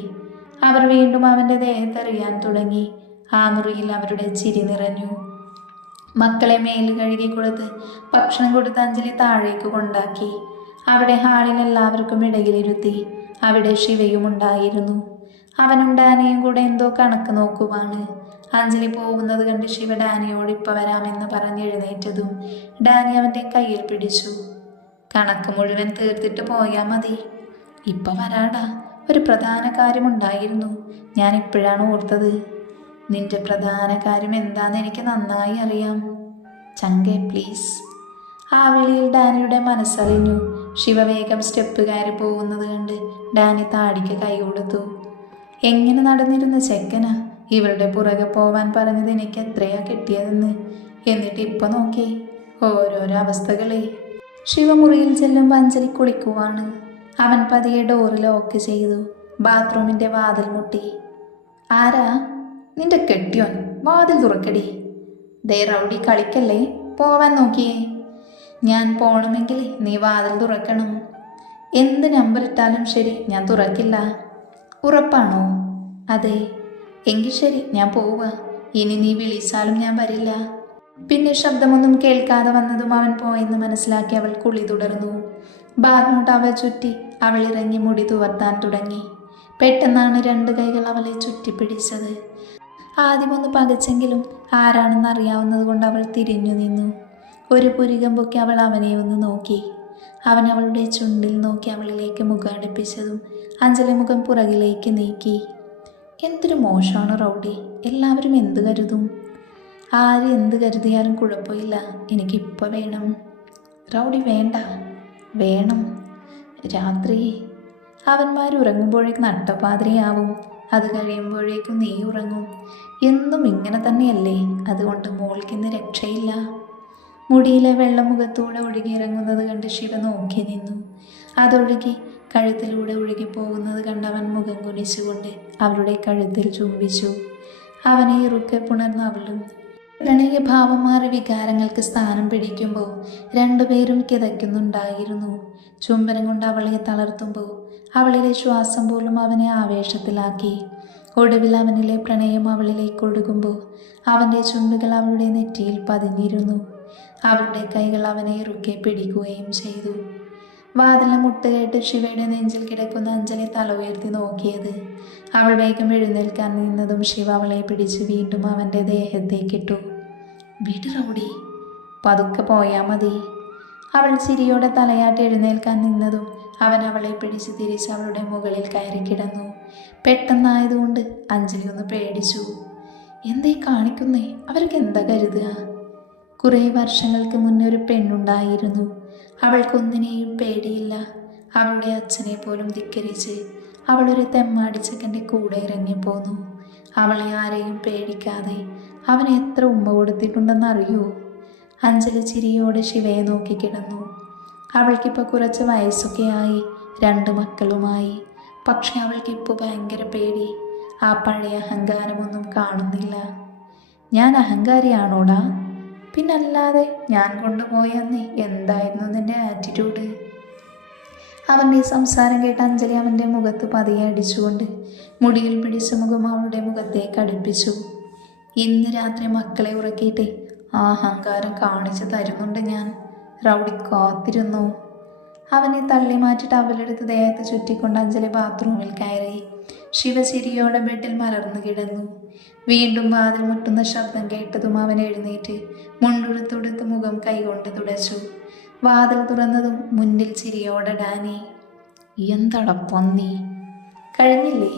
അവർ വീണ്ടും അവൻ്റെ ദേഹത്തെറിയാൻ തുടങ്ങി. ആ മുറിയിൽ അവരുടെ ചിരി നിറഞ്ഞു. മക്കളെ മേല് കഴുകി കൊടുത്ത് ഭക്ഷണം കൊടുത്ത് അഞ്ജലി താഴേക്ക് കൊണ്ടാക്കി. അവിടെ ഹാളിൽ എല്ലാവർക്കും ഇടയിലിരുത്തി. അവിടെ ശിവയും ഉണ്ടായിരുന്നു. അവനും ഡാനിയും കൂടെ എന്തോ കണക്ക് നോക്കുവാണ്. അഞ്ജലി പോകുന്നത് കണ്ട് ശിവ ഡാനിയോട് ഇപ്പം വരാമെന്ന് പറഞ്ഞ് എഴുന്നേറ്റതും ഡാനി അവൻ്റെ കയ്യിൽ പിടിച്ചു. കണക്ക് മുഴുവൻ തീർത്തിട്ട് പോയാൽ മതി. ഇപ്പം വരാടാ, ഒരു പ്രധാന കാര്യമുണ്ടായിരുന്നു. ഞാൻ ഇപ്പോഴാണ് ഓർത്തത്. നിന്റെ പ്രധാന കാര്യം എന്താണെന്ന് എനിക്ക് നന്നായി അറിയാം. ചങ്കേ പ്ലീസ്. ആ വിളിയിൽ ഡാനിയുടെ മനസ്സറിഞ്ഞു. ശിവ വേഗം സ്റ്റെപ്പ് കയറി പോകുന്നത് കണ്ട് ഡാനി താടിക്ക് കൈ കൊടുത്തു. എങ്ങനെ നടന്നിരുന്ന ചെക്കനാ, ഇവളുടെ പുറകെ പോവാൻ പറഞ്ഞത് എനിക്ക് എത്രയാ കിട്ടിയതെന്ന്. എന്നിട്ട് ഇപ്പം നോക്കി ഓരോരോ അവസ്ഥകളെ. ശിവമുറിയിൽ ചെല്ലുമ്പോൾ അഞ്ജലി കുളിക്കുവാണ്. അവൻ പതിയെ ഡോറ് ലോക്ക് ചെയ്തു. ബാത്റൂമിൻ്റെ വാതിൽ മുട്ടി. ആരാ? നിന്റെ കെട്ടിയോൻ. വാതിൽ തുറക്കടി. ദേ റൗഡി, കളിക്കല്ലേ, പോവാൻ നോക്കിയേ. ഞാൻ പോണമെങ്കിൽ നീ വാതിൽ തുറക്കണം. എന്ത് നമ്പർ ഇട്ടാലും ശരി, ഞാൻ തുറക്കില്ല. ഉറപ്പാണോ? അതെ. എങ്കിൽ ശരി, ഞാൻ പോവുക. ഇനി നീ വിളിച്ചാലും ഞാൻ വരില്ല. പിന്നെ ശബ്ദമൊന്നും കേൾക്കാതെ വന്നതും അവൻ പോയെന്ന് മനസ്സിലാക്കി അവൾ കുളി തുടർന്നു. ബാഗ്നോട്ട് അവൾ ചുറ്റി അവൾ ഇറങ്ങി മുടി തുവർത്താൻ തുടങ്ങി. പെട്ടെന്നാണ് രണ്ട് കൈകൾ അവളെ ചുറ്റിപ്പിടിച്ചത്. ആദ്യമൊന്ന് പകച്ചെങ്കിലും ആരാണെന്ന് അറിയാവുന്നത് കൊണ്ട് അവൾ തിരിഞ്ഞു നിന്നു. ഒരു പുരികം പൊക്കി അവൾ അവനെ ഒന്ന് നോക്കി. അവൻ അവളുടെ ചുണ്ടിൽ നോക്കി അവളിലേക്ക് മുഖം അടുപ്പിച്ചതും അഞ്ജലി മുഖം പുറകിലേക്ക് നീക്കി. എന്തൊരു മോശമാണ് റൗഡി. എല്ലാവരും എന്ത് കരുതും? ആര് എന്ത് കരുതിയാലും കുഴപ്പമില്ല. എനിക്കിപ്പോൾ വേണം. റൗഡി വേണ്ട. വേണം. രാത്രി അവന്മാരുറങ്ങുമ്പോഴേക്കും നട്ടപ്പാതിരിയാവും. അത് കഴിയുമ്പോഴേക്കും നീ ഉറങ്ങും. എന്നും ഇങ്ങനെ തന്നെയല്ലേ? അതുകൊണ്ട് മോൾക്കിന്ന് രക്ഷയില്ല. മുടിയിലെ വെള്ളം മുഖത്തൂടെ ഒഴുകിയിറങ്ങുന്നത് കണ്ട് ശിവ നോക്കി നിന്നു. അതൊഴുകി കഴുത്തിലൂടെ ഒഴുകി പോകുന്നത് കണ്ടവൻ മുഖം കുനിച്ചുകൊണ്ട് അവളുടെ കഴുത്തിൽ ചുംബിച്ചു. അവനെ ഇറുക്കെ പുണർന്ന് അവളും. പ്രണയഭാവം മാറി വികാരങ്ങൾക്ക് സ്ഥാനം പിടിക്കുമ്പോൾ രണ്ടുപേരും കിതയ്ക്കുന്നുണ്ടായിരുന്നു. ചുംബനം കൊണ്ട് അവളെ തളർത്തുമ്പോൾ അവളിലെ ശ്വാസം പോലും അവനെ ആവേശത്തിലാക്കി. ഒടുവിൽ അവനിലെ പ്രണയം അവളിലേക്ക് ഒഴുകുമ്പോൾ അവൻ്റെ ചുണ്ടുകൾ അവളുടെ നെറ്റിയിൽ പതിഞ്ഞിരുന്നു. അവളുടെ കൈകൾ അവനെ ഇറുക്കെ പിടിക്കുകയും ചെയ്തു. വാതിലെ മുട്ടുകേട്ട് ശിവയുടെ നെഞ്ചിൽ കിടക്കുന്ന അഞ്ജലി തല ഉയർത്തി നോക്കിയത്. അവൾ വേഗം എഴുന്നേൽക്കാൻ നിന്നതും ശിവ അവളെ പിടിച്ച് വീണ്ടും അവൻ്റെ ദേഹത്തേക്കിട്ടു. വിട് റൗഡി, പതുക്കെ പോയാൽ മതി. അവൾ ചിരിയോടെ തലയാട്ടി എഴുന്നേൽക്കാൻ നിന്നതും അവൻ അവളെ പിടിച്ച് തിരിച്ച് അവളുടെ മുകളിൽ കയറി കിടന്നു. പെട്ടെന്നായതുകൊണ്ട് അഞ്ജലി ഒന്ന് പേടിച്ചു. എന്തേ കാണിക്കുന്നേ? അവർക്ക് എന്താ കരുതുക? കുറേ വർഷങ്ങൾക്ക് മുന്നേ ഒരു പെണ്ണുണ്ടായിരുന്നു. അവൾക്കൊന്നിനെയും പേടിയില്ല. അവളുടെ അച്ഛനെ പോലും ധിക്കരിച്ച് അവളൊരു തെമ്മാടിച്ചക്കൻ്റെ കൂടെ ഇറങ്ങിപ്പോന്നു. അവളെ ആരെയും പേടിക്കാതെ അവൻ എത്ര ഉമ്മ കൊടുത്തിട്ടുണ്ടെന്നറിയൂ? അഞ്ജലി ചിരിയോടെ ശിവയെ നോക്കി കിടന്നു. അവൾക്കിപ്പോൾ കുറച്ച് വയസ്സൊക്കെയായി, 2 മക്കളുമായി. പക്ഷെ അവൾക്കിപ്പോൾ ഭയങ്കര പേടി. ആ പഴയ അഹങ്കാരമൊന്നും കാണുന്നില്ല. ഞാൻ അഹങ്കാരിയാണോടാ? പിന്നല്ലാതെ. ഞാൻ കൊണ്ടുപോയെന്നേ. എന്തായിരുന്നു നിന്റെ ആറ്റിറ്റ്യൂഡ്? അവൻ്റെ സംസാരം കേട്ട് അഞ്ജലി അവൻ്റെ മുഖത്ത് പതിയെ അടിച്ചുകൊണ്ട് മുടിയിൽ പിടിച്ച മുഖം അവളുടെ മുഖത്തേക്ക് അടുപ്പിച്ചു. ഇന്ന് രാത്രി മക്കളെ ഉറക്കിയിട്ട് ആ അഹങ്കാരം കാണിച്ചു തരുന്നുണ്ട് ഞാൻ. റൗഡി, കാത്തിരുന്നു. അവനെ തള്ളി മാറ്റിയിട്ട് അവളെടുത്ത് ദേഹത്ത് ചുറ്റിക്കൊണ്ട് അഞ്ജലി ബാത്റൂമിൽ കയറി. ശിവ ചിരിയോടെ ബെഡിൽ മലർന്നു കിടന്നു. വീണ്ടും വാതിൽ മുട്ടുന്ന ശബ്ദം കേട്ടതും അവൻ എഴുന്നേറ്റ് മുണ്ടുടുത്തുടുത്ത് മുഖം കൈകൊണ്ട് തുടച്ചു. വാതിൽ തുറന്നതും മുന്നിൽ ചിരിയോടെ ഡാനി. എന്താടാ പന്നി, കഴിഞ്ഞില്ലേ?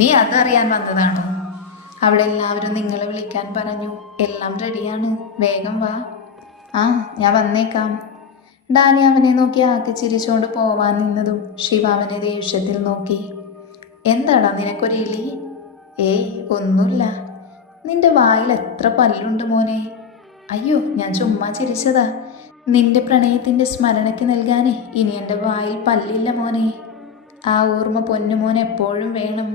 നീ അതറിയാൻ വന്നതാണോ? അവിടെ എല്ലാവരും നിങ്ങളെ വിളിക്കാൻ പറഞ്ഞു. എല്ലാം റെഡിയാണ്, വേഗം വാ. ആ, ഞാൻ വന്നേക്കാം. ഡാനി അവനെ നോക്കി ആക്കി ചിരിച്ചുകൊണ്ട് പോവാൻ നിന്നതും ശിവ അവനെ ദേഷ്യത്തിൽ നോക്കി. എന്താടാ നിനക്കൊരു ഇളി? ഏയ് ഒന്നുമില്ല. നിന്റെ വായിൽ എത്ര പല്ലുണ്ട് മോനെ? അയ്യോ, ഞാൻ ചുമ്മാ ചിരിച്ചതാ. നിന്റെ പ്രണയത്തിൻ്റെ സ്മരണയ്ക്ക് നൽകാനേ ഇനി എൻ്റെ വായിൽ പല്ലില്ല മോനെ. ആ ഓർമ്മ പൊന്നുമോൻ എപ്പോഴും വേണം.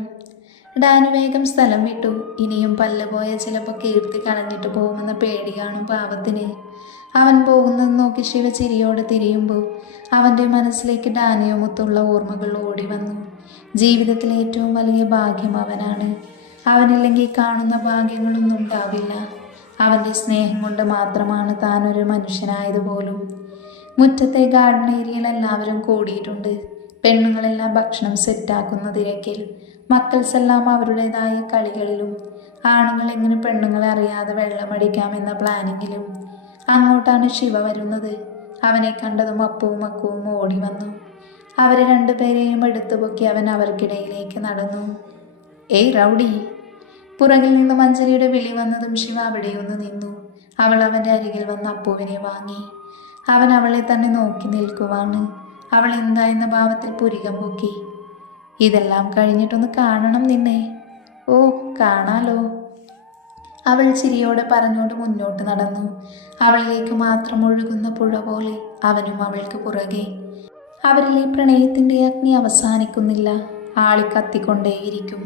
ഡാനി വേഗം സ്ഥലം വിട്ടു. ഇനിയും പല്ല് പോയ ചിലപ്പോൾ കീർത്തി കളഞ്ഞിട്ട് പോകുമെന്ന പേടി കാണും പാവത്തിന്. അവൻ പോകുന്നത് നോക്കി ശിവ ചിരിയോടെ തിരിയുമ്പോൾ അവൻ്റെ മനസ്സിലേക്ക് ഡാനിയുമൊത്തുള്ള ഓർമ്മകൾ ഓടി വന്നു. ജീവിതത്തിലെ ഏറ്റവും വലിയ ഭാഗ്യം അവനാണ്. അവനില്ലെങ്കിൽ കാണുന്ന ഭാഗ്യങ്ങളൊന്നും ഉണ്ടാവില്ല. അവൻ്റെ സ്നേഹം കൊണ്ട് മാത്രമാണ് താനൊരു മനുഷ്യനായതുപോലും. മുറ്റത്തെ ഗാർഡൻ ഏരിയയിൽ എല്ലാവരും കൂടിയിട്ടുണ്ട്. പെണ്ണുങ്ങളെല്ലാം ഭക്ഷണം സെറ്റാക്കുന്ന തിരക്കിൽ, മക്കൾസെല്ലാം അവരുടേതായ കളികളിലും, ആണുങ്ങൾ എങ്ങനെ പെണ്ണുങ്ങളെ അറിയാതെ വെള്ളമടിക്കാമെന്ന പ്ലാനിങ്ങിലും. അങ്ങോട്ടാണ് ശിവ വരുന്നത്. അവനെ കണ്ടതും അപ്പവും അക്കുവും ഓടി വന്നു. അവരെ രണ്ടുപേരെയും എടുത്തു പൊക്കി അവൻ അവർക്കിടയിലേക്ക് നടന്നു. ഏയ് റൗഡി! പുറകിൽ നിന്ന് മഞ്ജരിയുടെ വിളി വന്നതും ശിവ അവിടെയൊന്ന് നിന്നു. അവൾ അവൻ്റെ അരികിൽ വന്ന് അപ്പുവിനെ വാങ്ങി. അവൻ അവളെ തന്നെ നോക്കി നിൽക്കുവാണ്. അവൾ എന്താ എന്ന ഭാവത്തിൽ പുരികം പൊക്കി. ഇതെല്ലാം കഴിഞ്ഞിട്ടൊന്ന് കാണണം നിന്നെ. ഓ, കാണാലോ, അവൾ ചിരിയോടെ പറഞ്ഞുകൊണ്ട് മുന്നോട്ട് നടന്നു. അവളിലേക്ക് മാത്രം ഒഴുകുന്ന പുഴ പോലെ അവനും അവൾക്ക് പുറകെ. അവരിലെ പ്രണയത്തിൻ്റെ അഗ്നി അവസാനിക്കുന്നില്ല, ആളിക്കത്തിക്കൊണ്ടേയിരിക്കും.